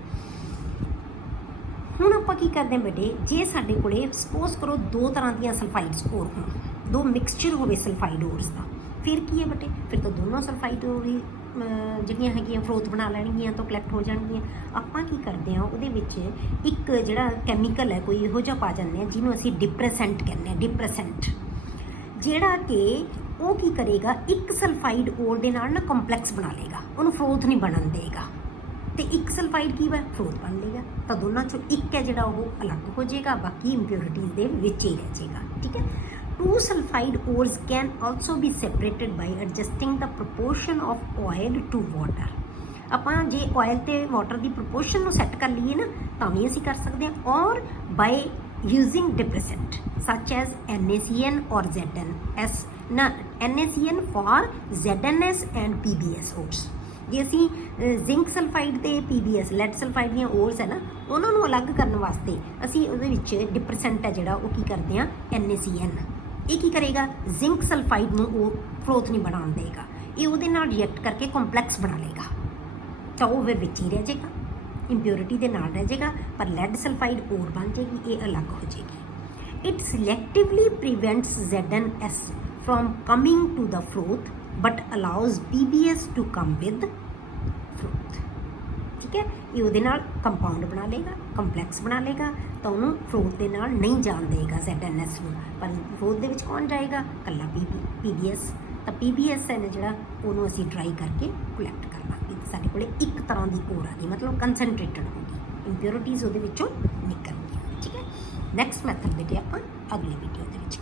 ਹੁਣ ਆਪਾਂ ਕੀ ਕਰਦੇ ਹਾਂ ਬੇਟੇ, ਜੇ ਸਾਡੇ ਕੋਲੇ ਸਪੋਜ਼ ਕਰੋ ਦੋ ਤਰ੍ਹਾਂ ਦੀਆਂ ਸਲਫਾਈਡਸ ਓਰ ਹੋਣ, ਦੋ ਮਿਕਸਚਰ ਹੋਵੇ ਸਲਫਾਈਡ ਓਰਸ ਦਾ, ਫਿਰ ਕੀ ਹੈ ਬੇਟੇ, ਫਿਰ ਤਾਂ ਦੋਨੋਂ ਸਲਫਾਈਡ ਓਰ ਵੀ ਜਿਹੜੀਆਂ ਹੈਗੀਆਂ ਫਰੋਥ ਬਣਾ ਲੈਣਗੀਆਂ, ਤਾਂ ਕਲੈਕਟ ਹੋ ਜਾਣਗੀਆਂ। ਆਪਾਂ ਕੀ ਕਰਦੇ ਹਾਂ, ਉਹਦੇ ਵਿੱਚ ਇੱਕ ਜਿਹੜਾ ਕੈਮੀਕਲ ਹੈ ਕੋਈ ਇਹੋ ਜਿਹਾ ਪਾ ਜਾਂਦੇ ਹਾਂ ਜਿਹਨੂੰ ਅਸੀਂ ਡਿਪਰੈਸੈਂਟ ਕਹਿੰਦੇ ਹਾਂ, ਡਿਪਰੈਸੈਂਟ, ਜਿਹੜਾ ਕਿ ਉਹ ਕੀ ਕਰੇਗਾ, ਇੱਕ ਸਲਫਾਈਡ ਓਰ ਦੇ ਨਾਲ ਨਾ ਕੰਪਲੈਕਸ ਬਣਾ ਲੇਗਾ, ਉਹਨੂੰ ਫਰੋਥ ਨਹੀਂ ਬਣਨ ਦੇਗਾ, ਤੇ ਇੱਕ ਸਲਫਾਈਡ ਕੀ ਹੈ, ਫਰੋਥ ਬਣ ਲੇਗਾ। ਤਾਂ ਦੋਨਾਂ ਚੋਂ ਇੱਕ ਹੈ ਜਿਹੜਾ ਉਹ ਅਲੱਗ ਹੋ ਜਾਏਗਾ, ਬਾਕੀ ਇੰਪਿਓਰਿਟੀਜ਼ ਦੇ ਵਿੱਚ ਹੀ ਰਹਿ ਜਾਏਗਾ। ਠੀਕ ਹੈ। Two sulfide ores can also be separated by adjusting the proportion of oil to water. ਆਪਾਂ ਜੇ ਆਇਲ ਤੇ ਵਾਟਰ ਦੀ ਪ੍ਰੋਪੋਰਸ਼ਨ ਨੂੰ ਸੈੱਟ ਕਰ ਲਈਏ ਨਾ, ਤਾਂ ਵੀ ਅਸੀਂ ਕਰ ਸਕਦੇ ਹਾਂ, ਔਰ ਬਾਈ using depressant such as NaCN or ZNS NaCN for ZNS and PBS ores ਜੇ ਅਸੀਂ ਜ਼ਿੰਕ ਸਲਫਾਈਡ ਤੇ PBS ਲੈਡ ਸਲਫਾਈਡ ਦੀਆਂ ਓਰਸ ਹੈ ਨਾ ਉਹਨਾਂ ਨੂੰ ਅਲੱਗ ਕਰਨ ਵਾਸਤੇ ਅਸੀਂ ਉਹਦੇ ਵਿੱਚ ਡਿਪਰੈਸੈਂਟ ਹੈ ਜਿਹੜਾ ਉਹ ਕੀ ਕਰਦੇ ਹਾਂ NaCN ਇਹ ਕੀ ਕਰੇਗਾ ਜ਼ਿੰਕ ਸਲਫਾਈਡ ਨੂੰ ਉਹ ਫਰੋਥ ਨਹੀਂ ਬਣਾਉਣ ਦੇਗਾ ਇਹ ਉਹਦੇ ਨਾਲ ਰਿਐਕਟ ਕਰਕੇ ਕੰਪਲੈਕਸ ਬਣਾ ਲਏਗਾ ਤਾਂ ਉਹ ਫਿਰ ਵਿੱਚ ਹੀ ਰਹਿ ਜਾਏਗਾ ਇੰਪਿਓਰਿਟੀ ਦੇ ਨਾਲ ਰਹਿ ਜਾਏਗਾ ਪਰ ਲੈਡ ਸਲਫਾਈਡ ਓਰ ਬਣ ਜਾਏਗੀ ਇਹ ਅਲੱਗ ਹੋ ਜਾਏਗੀ it ਸਿਲੈਕਟਿਵਲੀ ਪ੍ਰੀਵੈਂਟਸ ZNS from coming to the froth but allows PBS to come with froth ਠੀਕ ਹੈ ਇਹ ਉਹਦੇ ਨਾਲ ਕੰਪਾਊਂਡ ਬਣਾ ਲੇਗਾ ਕੰਪਲੈਕਸ ਬਣਾ ਲੇਗਾ ਤਾਂ ਉਹਨੂੰ ਫਰੋਥ ਦੇ ਨਾਲ ਨਹੀਂ ਜਾਣ ਦੇਗਾ ZNS ਨੂੰ ਪਰ ਫਰੋਥ ਦੇ ਵਿੱਚ ਕੌਣ ਜਾਏਗਾ ਇਕੱਲਾ PBS ਤਾਂ PBS ਹੈ ਨਾ ਜਿਹੜਾ ਉਹਨੂੰ ਅਸੀਂ ਡਰਾਈ ਕਰਕੇ ਕਲੈਕਟ ਕਰ ਲਾਂਗੇ ਸਾਡੇ ਕੋਲੇ ਇੱਕ ਤਰ੍ਹਾਂ ਦੀ ਓਰ ਆ ਗਈ ਮਤਲਬ ਕੰਸਨਟ੍ਰੇਟਡ ਹੋਗੀ ਇੰਪਿਓਰਿਟੀਜ਼ ਉਹਦੇ ਵਿੱਚੋਂ ਨਿਕਲਣਗੀਆਂ ਠੀਕ ਹੈ ਨੈਕਸਟ ਮੈਥਡ ਬੇਟੇ ਆਪਾਂ ਅਗਲੀ ਵੀਡੀਓ ਦੇ ਵਿੱਚ